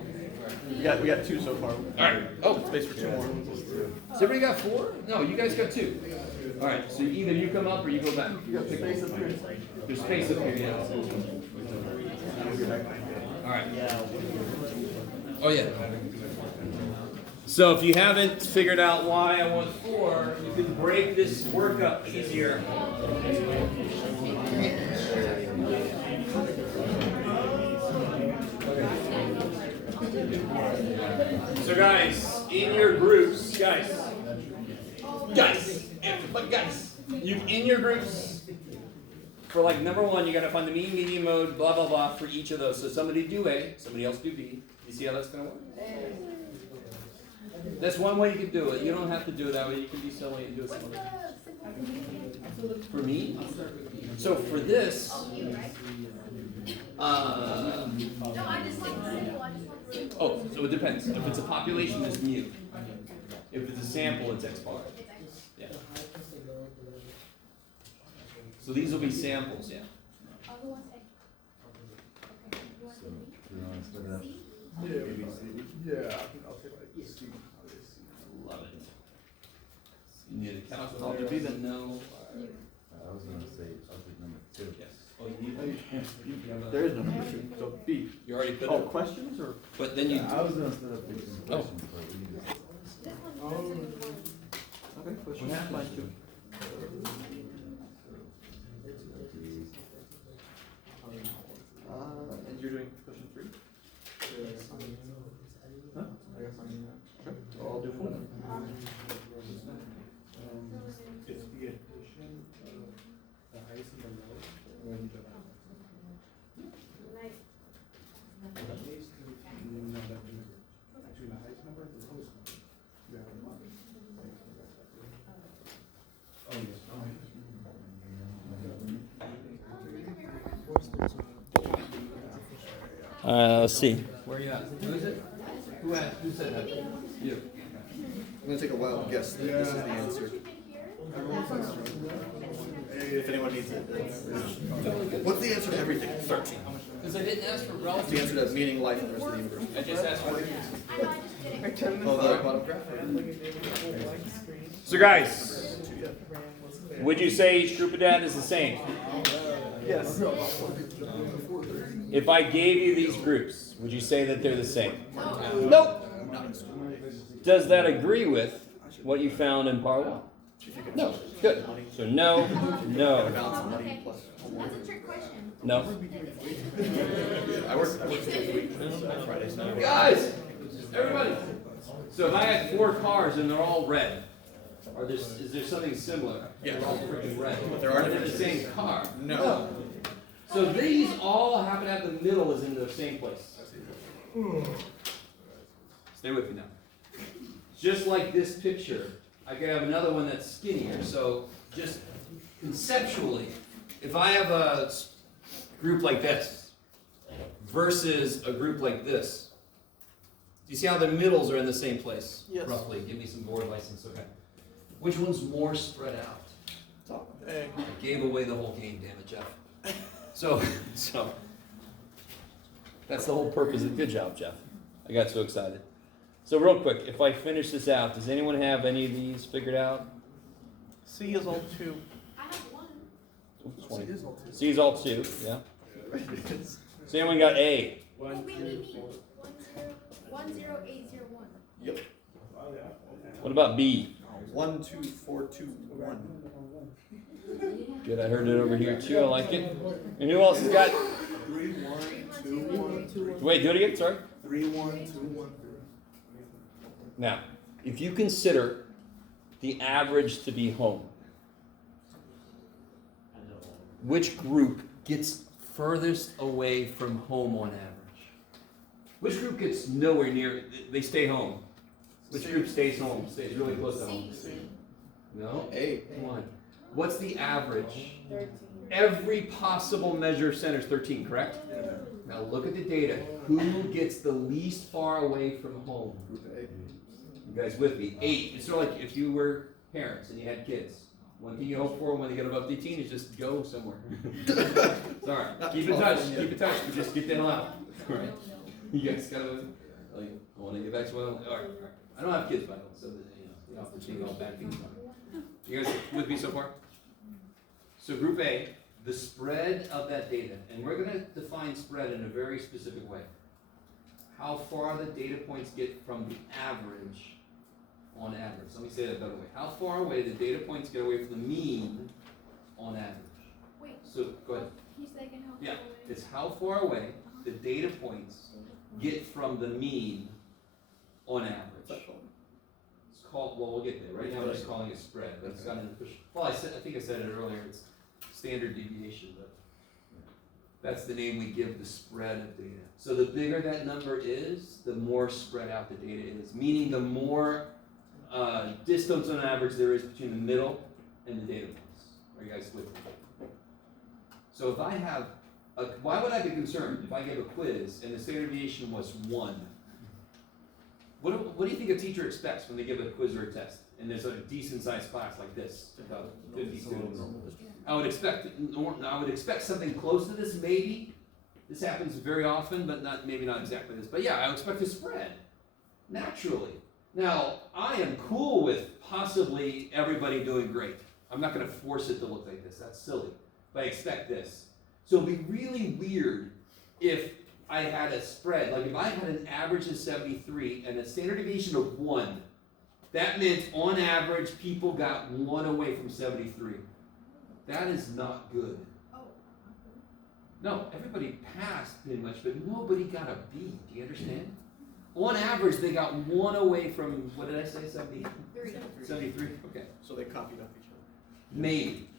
We got 2 so far. All right. Oh, Space for 2 more. has everybody got 4? No, you guys got 2. All right. So either you come up or you go back. You got space up here. There's space up here. Yeah. All right. Oh yeah. So if you haven't figured out why I want 4, you can break this work up easier. So guys, in your groups, guys, you in your groups. For like number 1, you gotta find the mean, median, mode, blah blah blah for each of those. So somebody do A, somebody else do B. You see how that's gonna work? That's one way you can do it. You don't have to do it that way. You can be silly and do it some other way. For me, so for this, oh, so it depends. If it's a population, it's mu. If it's a sample, it's x bar. Yeah. So these will be samples, yeah. So, do you want to start it up? Yeah, I think I'll take like C. Love it. You need a calculator? be then. No. I was going to say, I'll take number 2. Yes. Oh, you need one? There is no number 2. So B. You already put Oh, it. questions or? But then you. I was going to start up with some Oh. questions, but we need to. Okay, questions. Mine too. And you're doing question 3? Huh? Sure. I'll do 4 then. It's the addition of the highest and the lowest, or when you divide. That needs to, no, that number. Actually, the highest number and the lowest number. You have one. Oh, yes. Let's see. Where are you at? Who is it? Who said that? You. I'm gonna take a wild guess that this is the answer. If anyone needs it. What's the answer to everything? 13. Because I didn't ask for What's relative. the answer to meaning, life, and the rest of the universe? I just asked for. Oh, the bottom graph? So guys, would you say each group of data is the same? Yes. If I gave you these groups, would you say that they're the same? Nope. Does that agree with what you found in part 1? If you can No, balance good. money. So no, Gotta no, balance money Okay. plus homework. That's a trick question. no. I work 6 days a week, Friday, Saturday. Guys, everybody. So if I had 4 cars and they're all red, is there something similar? Yes. They're all freaking red. But there are They're the differences. same car. No. So these all happen to have the middle is in the same place. Stay with me now. Just like this picture, I could have another one that's skinnier. So just conceptually, if I have a group like this versus a group like this, do you see how the middles are in the same place? Yes. Roughly. Give me some board license. Okay. Which one's more spread out? Hey. I gave away the whole game, damn it, Jeff. So that's the whole purpose of good job, Jeff. I got so excited. So real quick, if I finish this out, does anyone have any of these figured out? C is all 2. I have one. 20. C is all 2, yeah. So anyone got A? Oh, me. 10801. Yep. What about B? 1, 2, 4, 2, 1. Good, I heard it over here too, I like it. And who else has got? 3, 1, 2, 1. Wait, do it again, sorry. 3, 1, 2, 1, 3. Now, if you consider the average to be home, which group gets furthest away from home on average? Which group gets nowhere near, they stay home? Which group stays home, stays really close to home? C. No? A. Come on. What's the average? 13. Every possible measure of center is 13, correct? Now look at the data. Who gets the least far away from home? Group A. You guys with me? 8. It's sort of like if you were parents and you had kids. One thing you hope for when they get above 18 is just go somewhere. Sorry. Keep in touch. Keep in touch. But just get the hell out. All right. You guys gotta like. I want to get back to all right. I don't have kids, by the way, so that, you have to think all bad things. You guys with me so far? So group A, the spread of that data, and we're going to define spread in a very specific way. How far the data points get from the average on average. Let me say that a better way. How far away the data points get away from the mean on average. Wait, So go ahead. can you say again how Yeah, far away? it's how far away the data points get from the mean on average. It's called, well, we'll get there. Right now, we're just calling it spread, but it's got an official, well, I think I said it earlier, it's standard deviation, but that's the name we give the spread of data. So the bigger that number is, the more spread out the data is, meaning the more distance on average there is between the middle and the data points. Are you guys with me? So if I have, why would I be concerned if I give a quiz and the standard deviation was 1? What do you think a teacher expects when they give a quiz or a test? And there's a decent sized class like this, about 50 students. I would expect something close to this, maybe. This happens very often, but maybe not exactly this. But yeah, I would expect a spread, naturally. Now, I am cool with possibly everybody doing great. I'm not going to force it to look like this. That's silly. But I expect this. So it'd be really weird if I had a spread. Like if I had an average of 73 and a standard deviation of 1, that meant on average people got 1 away from 73. That is not good. Oh. No, everybody passed pretty much, but nobody got a B. Do you understand? On average, they got 1 away from, what did I say, 70? 73? Okay. So they copied off each other. Maybe.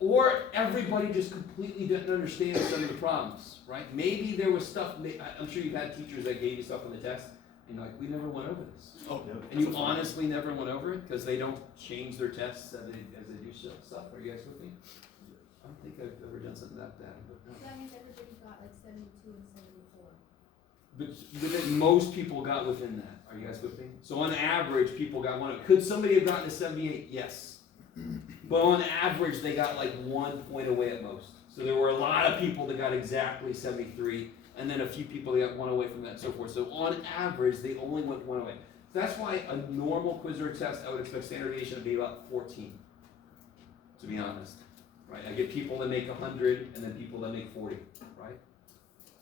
Or everybody just completely didn't understand some of the problems, right? Maybe there was stuff, I'm sure you've had teachers that gave you stuff on the test, and you're like, we never went over this. Oh, And you honestly never went over it because they don't change their tests as they do stuff. Are you guys with me? I don't think I've ever done something that bad. But So that means everybody got like 72 and 74. But then most people got within that. Are you guys with me? So on average, people got 1. Could somebody have gotten to 78? Yes. But on average, they got like 1 point away at most. So there were a lot of people that got exactly 73, and then a few people that got 1 away from that and so forth. So on average, they only went 1 away. That's why a normal quiz or test, I would expect standard deviation to be about 14, to be honest. Right? I get people that make 100 and then people that make 40, right?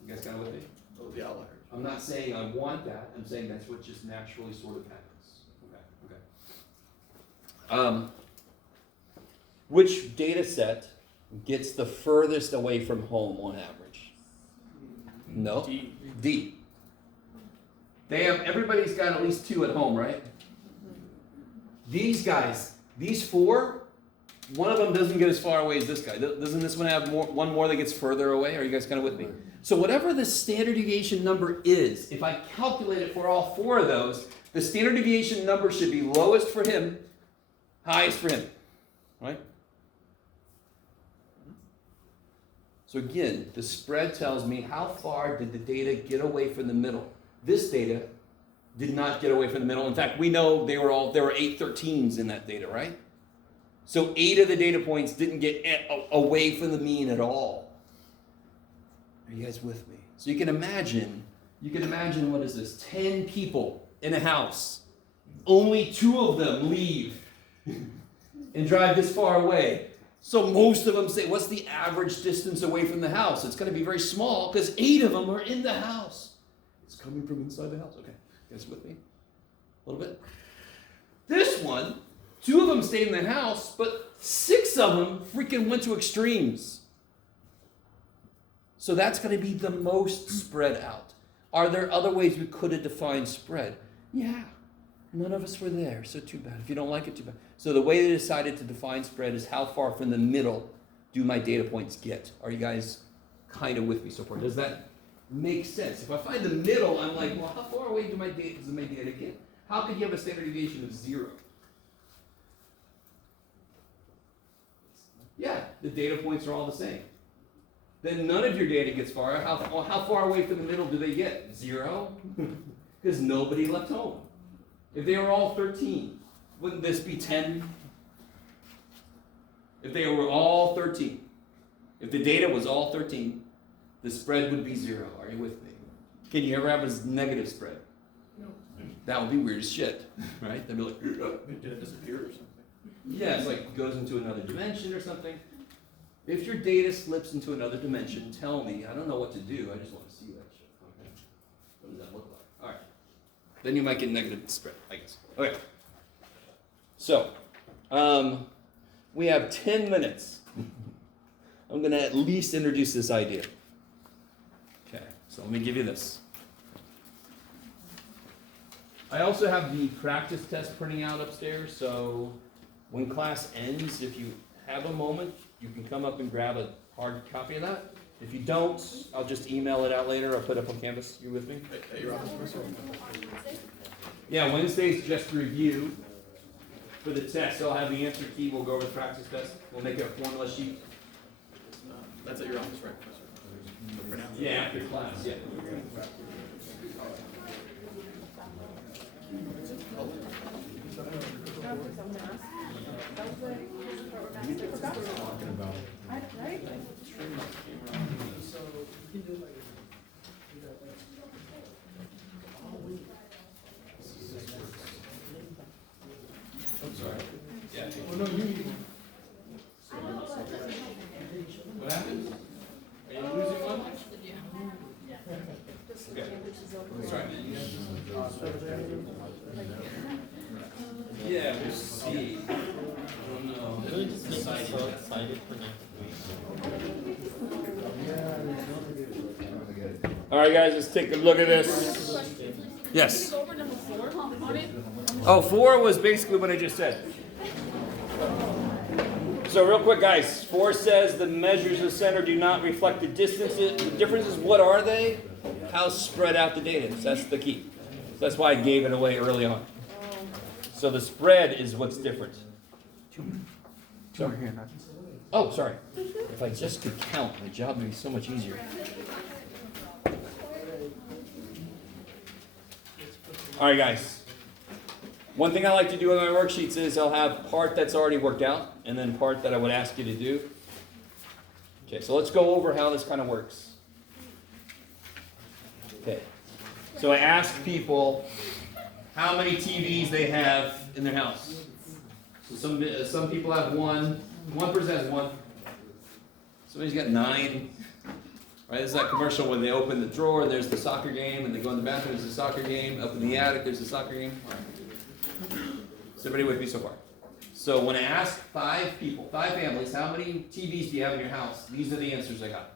You guys kind of with me? Those are the outliers. I'm not saying I want that. I'm saying that's what just naturally sort of happens. Okay. Which data set gets the furthest away from home on average? No. D. D. Everybody's got at least 2 at home, right? These guys, these 4, one of them doesn't get as far away as this guy. Doesn't this one have one more that gets further away? Are you guys kind of with me? So whatever the standard deviation number is, if I calculate it for all 4 of those, the standard deviation number should be lowest for him, highest for him, right? So again, the spread tells me how far did the data get away from the middle. This data did not get away from the middle. In fact, we know there were 8 13s in that data, right? So 8 of the data points didn't get away from the mean at all. Are you guys with me? So you can imagine, what is this? 10 people in a house. Only 2 of them leave and drive this far away. So most of them say, what's the average distance away from the house? It's going to be very small because 8 of them are in the house. It's coming from inside the house. Okay, you guys with me? A little bit? This one, 2 of them stayed in the house, but 6 of them freaking went to extremes. So that's going to be the most spread out. Are there other ways we could have defined spread? Yeah. None of us were there, so too bad. If you don't like it, too bad. So the way they decided to define spread is how far from the middle do my data points get? Are you guys kind of with me so far? Does that make sense? If I find the middle, I'm like, well, how far away does my data get? How could you have a standard deviation of 0? Yeah, the data points are all the same. Then none of your data gets far. How far away from the middle do they get? 0? Because nobody left home. If they were all 13, wouldn't this be 10? If they were all 13, if the data was all 13, the spread would be 0. Are you with me? Can you ever have a negative spread? No. That would be weird as shit, right? They'd be like, Did it disappear or something? yeah, it's like goes into another dimension or something. If your data slips into another dimension, tell me. I don't know what to do. I just want to see that shit. Okay. What does that look like? All right. Then you might get negative spread, I guess. Okay. So, we have 10 minutes. I'm going to at least introduce this idea. Okay, so let me give you this. I also have the practice test printing out upstairs, so when class ends, if you have a moment, you can come up and grab a hard copy of that. If you don't, I'll just email it out later or put it up on Canvas. You with me? At your office, Professor? Yeah, Wednesday's just review for the test. So I'll have the answer key. We'll go over the practice test. We'll make it a formula sheet. That's at your office, right, Professor? For now. Yeah, after class, yeah. I'm sorry. Yeah. What happened? Are you losing one? Okay. Sorry. Yeah, we'll see. Oh no. Really just make me so excited for next week. All right, guys, let's take a look at this. Yes. Can you go over number 4 on it? Oh, 4 was basically what I just said. So real quick, guys, 4 says the measures of center do not reflect the distances. The differences, what are they? How spread out the data is. That's the key. So that's why I gave it away early on. So the spread is what's different. Sorry. Oh, sorry. If I just could count, my job would be so much easier. All right, guys. One thing I like to do in my worksheets is I'll have part that's already worked out and then part that I would ask you to do. Okay, so let's go over how this kind of works. Okay, so I ask people how many TVs they have in their house. So some people have 1. One person has 1. Somebody's got 9. Right, this is that commercial when they open the drawer, there's the soccer game, and they go in the bathroom, there's the soccer game. Up in the attic, there's the soccer game. All right. Is everybody with me so far? So when I ask 5 people, 5 families, how many TVs do you have in your house? These are the answers I got.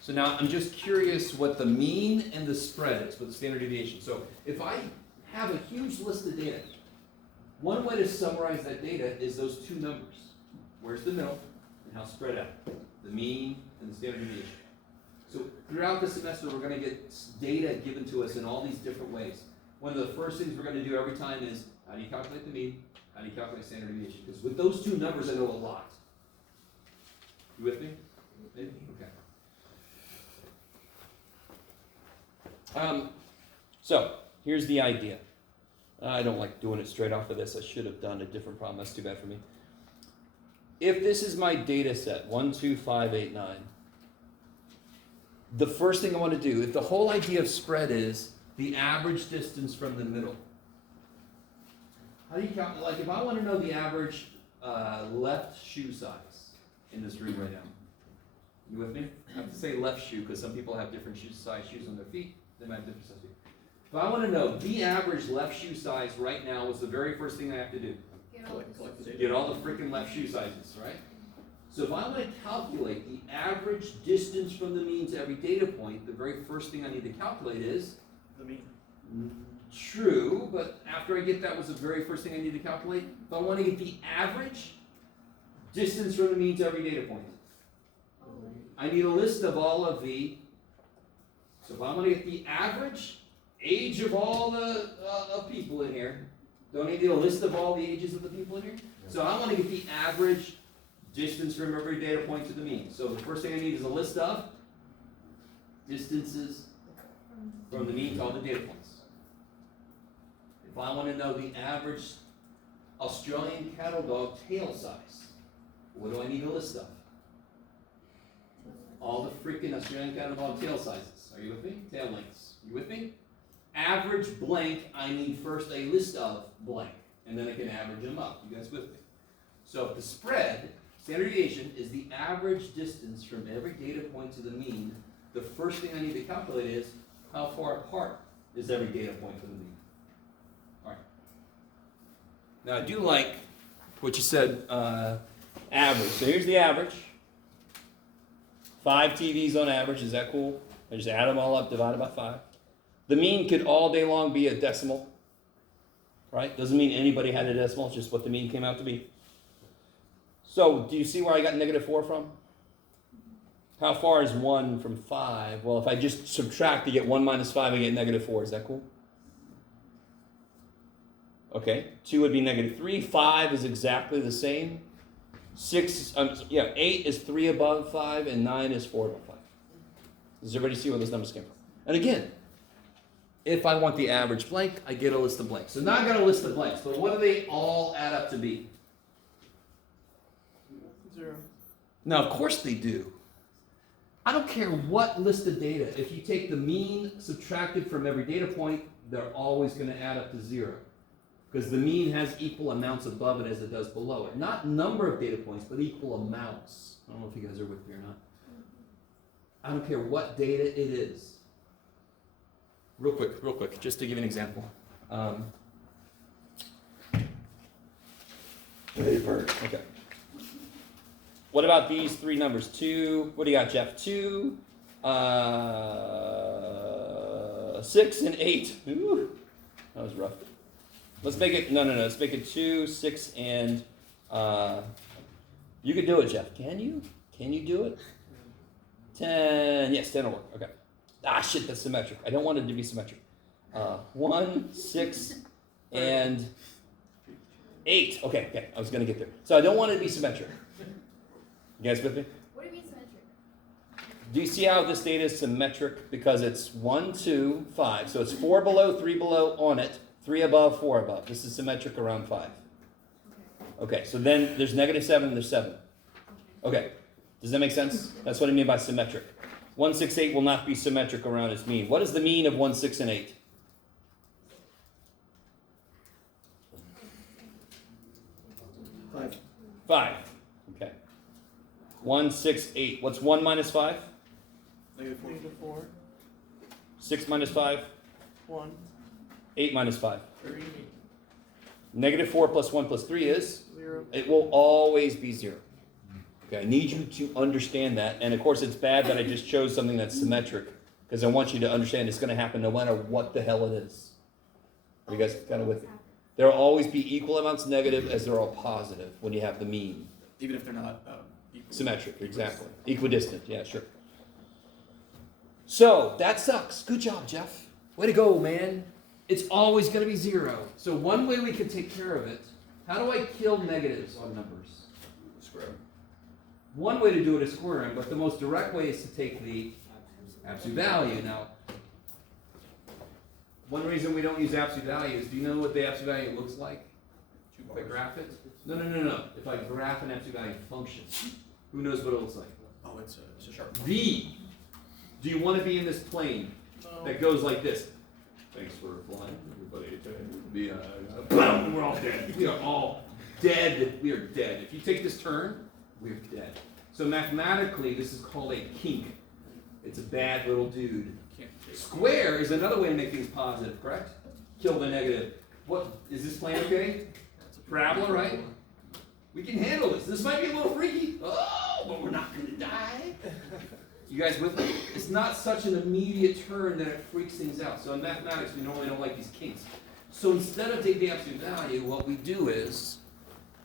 So now I'm just curious what the mean and the spread is, what the standard deviation. So if I have a huge list of data, one way to summarize that data is those 2 numbers. Where's the middle and how spread out? The mean and the standard deviation. So throughout the semester, we're going to get data given to us in all these different ways. One of the first things we're going to do every time is, how do you calculate the mean? How do you calculate standard deviation? Because with those 2 numbers, I know a lot. You with me? Maybe? Okay. So here's the idea. I don't like doing it straight off of this. I should have done a different problem. That's too bad for me. If this is my data set, 1, 2, 5, 8, 9, the first thing I want to do, if the whole idea of spread is the average distance from the middle, how do you calculate, like if I want to know the average left shoe size in this room right now, you with me? I have to say left shoe because some people have different size shoes on their feet. They might have different size feet. If I want to know the average left shoe size right now, what's the very first thing I have to do? Collect the data. Get all the freaking left shoe sizes, right? So if I want to calculate the average distance from the mean to every data point, the very first thing I need to calculate is The mean. true, but after I get that, was the very first thing I need to calculate? If I want to get the average distance from the mean to every data point, I need a list of all of the, so if I'm going to get the average age of all the people in here, don't I need a list of all the ages of the people in here? So I want to get the average distance from every data point to the mean. So the first thing I need is a list of distances from the mean to all the data points. If I want to know the average Australian cattle dog tail size, what do I need a list of? All the freaking Australian cattle dog tail sizes. Are you with me? Tail lengths. You with me? Average blank, I need first a list of blank, and then I can average them up. You guys with me? So if the spread, standard deviation, is the average distance from every data point to the mean, the first thing I need to calculate is how far apart is every data point from the mean. All right. Now I do like what you said, average. So here's the average. 5 TVs on average. Is that cool? I just add them all up, divided by 5. The mean could all day long be a decimal, right? Doesn't mean anybody had a decimal, it's just what the mean came out to be. So, do you see where I got -4 from? How far is 1 from 5? Well, if I just subtract to get 1 minus 5, I get -4. Is that cool? Okay, 2 would be -3. 5 is exactly the same. 8 is 3 above 5, and 9 is 4 above 5. Does everybody see where those numbers came from? And again, if I want the average blank, I get a list of blanks. So now I got a list of blanks, but what do they all add up to be? 0. Now, of course they do. I don't care what list of data. If you take the mean subtracted from every data point, they're always going to add up to 0. Because the mean has equal amounts above it as it does below it. Not number of data points, but equal amounts. I don't know if you guys are with me or not. I don't care what data it is. Real quick, just to give you an example. Okay. What about these 3 numbers? 2, what do you got, Jeff? 2, 6, and 8. Ooh, that was rough. Let's make it, no, let's make it 2, 6, and, you can do it, Jeff. Can you? Can you do it? 10, yes, 10 will work, okay. Ah, shit, that's symmetric. I don't want it to be symmetric. 1, 6, and 8. Okay, I was gonna get there. So I don't want it to be symmetric. You guys with me? What do you mean symmetric? Do you see how this data is symmetric? Because it's 1, 2, 5. So it's 4 below, 3 below on it, 3 above, 4 above. This is symmetric around 5. Okay, so then there's -7 and there's 7. Okay, does that make sense? That's what I mean by symmetric. 1, 6, 8 will not be symmetric around its mean. What is the mean of 1, 6, and 8? 5. 5. Okay. 1, 6, 8. What's 1 minus 5? -4. 6 minus 5? 1. 8 minus 5? 3. Negative 4 plus 1 plus 3 is? 0. It will always be 0. Okay, I need you to understand that. And of course, it's bad that I just chose something that's symmetric, because I want you to understand it's going to happen no matter what the hell it is. Are you guys kind of with me? There will always be equal amounts negative as there are positive when you have the mean. Even if they're not equal. Symmetric, exactly. Equidistant, yeah, sure. So, that sucks. Good job, Jeff. Way to go, man. It's always going to be 0. So one way we can take care of it, how do I kill negatives on numbers? Square. One way to do it is square them, but the most direct way is to take the absolute value. Now, one reason we don't use absolute value is, do you know what the absolute value looks like? If I graph it? No. If I graph an absolute value function, who knows what it looks like? Oh, it's a sharp. V. Do you want to be in this plane that goes like this? Thanks for flying, everybody. Boom, we're all dead. We are all dead. We are dead. If you take this turn, we're dead. So mathematically, this is called a kink. It's a bad little dude. Square is another way to make things positive, correct? Kill the negative. What, is this plane okay? Parabola, right? We can handle this. This might be a little freaky. Oh, but we're not going to die. You guys with me? It's not such an immediate turn that it freaks things out. So in mathematics, we normally don't like these kinks. So instead of taking the absolute value, what we do is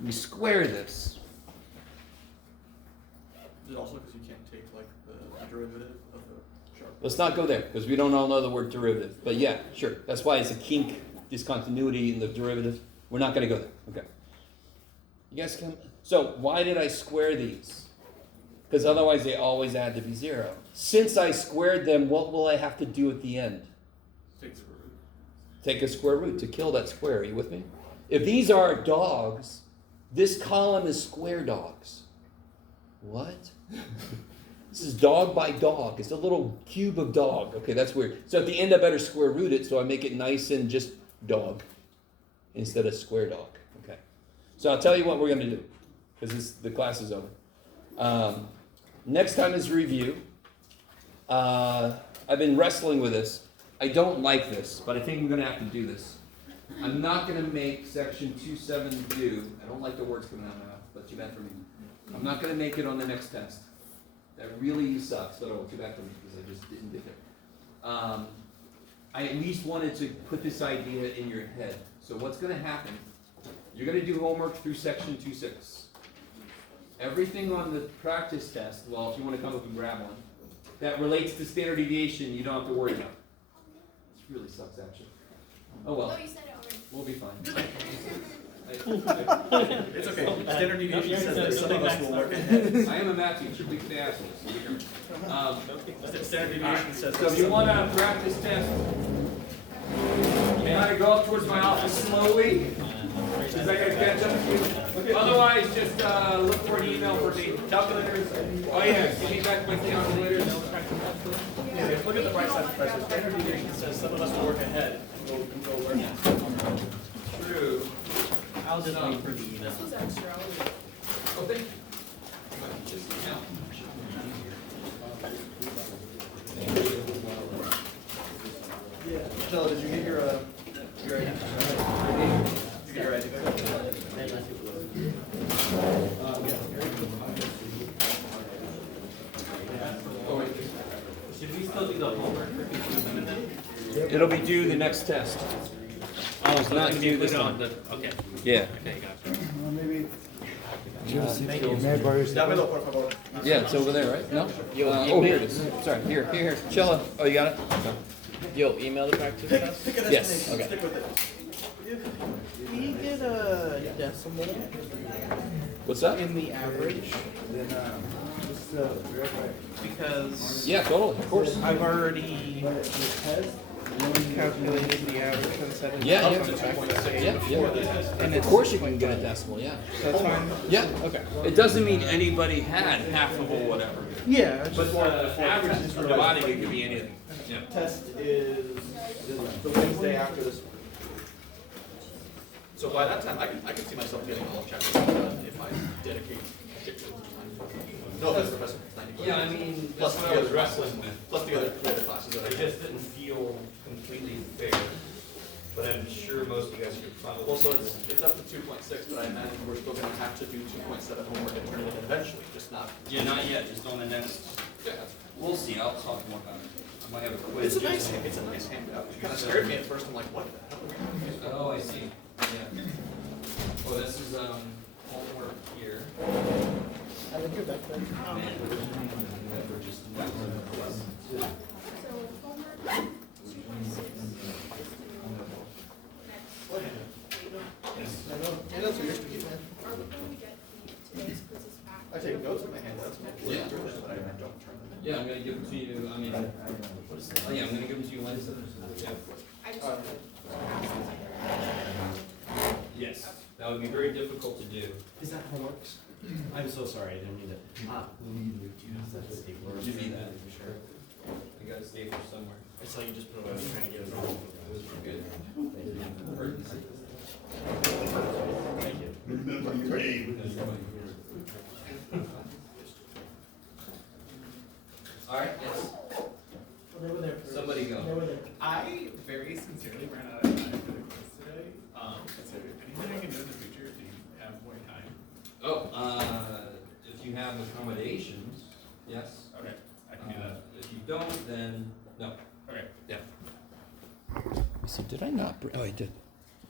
we square this. Is it also because you can't take like the derivative of the sharp? Let's not go there, because we don't all know the word derivative. But yeah, sure. That's why it's a kink, discontinuity in the derivative. We're not going to go there. Okay. You guys come. So why did I square these? Because otherwise they always had to be 0. Since I squared them, what will I have to do at the end? Take square root. Take a square root to kill that square. Are you with me? If these are dogs, this column is square dogs. What? This is dog by dog. It's a little cube of dog. Okay, that's weird. So at the end I better square root it so I make it nice and just dog instead of square dog. Okay. So I'll tell you what we're going to do, because the class is over. Next time is review. I've been wrestling with this. I don't like this, but I think I'm going to have to do this. I'm not going to make section 272. I don't like the words coming out of my mouth, but too bad for me. I'm not going to make it on the next test. That really sucks, but oh, too bad for me because I just didn't get there. I at least wanted to put this idea in your head. So what's going to happen, you're going to do homework through section 2.6. Everything on the practice test, well, if you want to come up and grab one, that relates to standard deviation, you don't have to worry about. This really sucks, actually. Oh well, Oh, you said it already. we'll be fine. It's okay. Standard deviation says that some of us will work ahead. I am a math teacher, please stay assholes. Standard deviation says So if you want a practice test, you gotta go up towards my office slowly, because I gotta catch up with you. Otherwise, just look for an email for the calculators. Oh yeah, give me back my calculators. Yeah, look at the right side, Professor. Standard deviation says some of us will work ahead and go learn. True. I'll just wait for the email. This was extra. Okay. Just count. Stella, did you get your ID? Did you get your ID back? Should we still do the homework for P2 then? It'll be due the next test. Oh, so not it's due gonna be this put on time. the, okay, Yeah. okay, gotcha. Maybe. Dámelo, por favor. Yeah, it's over there, right? No? Oh, here it is. Sorry, here. Cello. Oh, you got it? Yo, email the practice test? Pick an Yes. estimation, Okay. stick with it. Do you get a decimal What's that? in the average? Just Because Yeah, totally, of course. I've already calculated the average and set it Yeah, up yeah. to 2.6 Yeah, before yeah. the test. And of course you can get a decimal, yeah. That's fine. Yeah, okay. It doesn't mean anybody had half of or whatever. Yeah, it's But just the average is providing it could be anything. Yeah. Test is the Wednesday after this. So by that time, I can see myself getting all chapters done if I dedicate particular time. No offense, Professor. It's 90 Yeah, I mean, Plus that's the what I was other wrestling with. Plus the other classes that I It did. just didn't feel completely fair. but I'm sure most of you guys could probably. Well, so it's up to 2.6, but I imagine we're still gonna have to do 2.7 homework and turn it in eventually, just not. Yeah, not yet, just on the next, Yeah, we'll see, I'll talk more about it. I might have a quiz. it's a nice handout. It kind of scared me at first. I'm like, what the hell? Are we doing? Oh, I see, yeah. Well, this is, homework here. I think you're back there. Man, we're just. So homework, 2.6 is due What handout? I know. Yeah, that's what you're speaking, man. or before we get today's quizzes back. I take notes in my handouts. And I Yeah. through them, but I don't turn them in. Yeah, I'm gonna give them to you, I mean, oh yeah, I'm gonna give them to you Wednesday. Yeah. I just wanted to ask them. Yes, that would be very difficult to do. Is that homework? I'm so sorry, I didn't mean to. Give me that. Sure. I got a stapler somewhere. I saw you just put it, I was trying to get it wrong. Good. Thank you. Remember your name. All right, yes, They were there first. somebody go. They were there. I very sincerely ran out of time for the quiz today. Is there anything I can do in the future if you have more time? Oh, if you have accommodations, yes. Okay, I can do that. If you don't, then no. Okay. Yeah. So did I not? Oh, I did.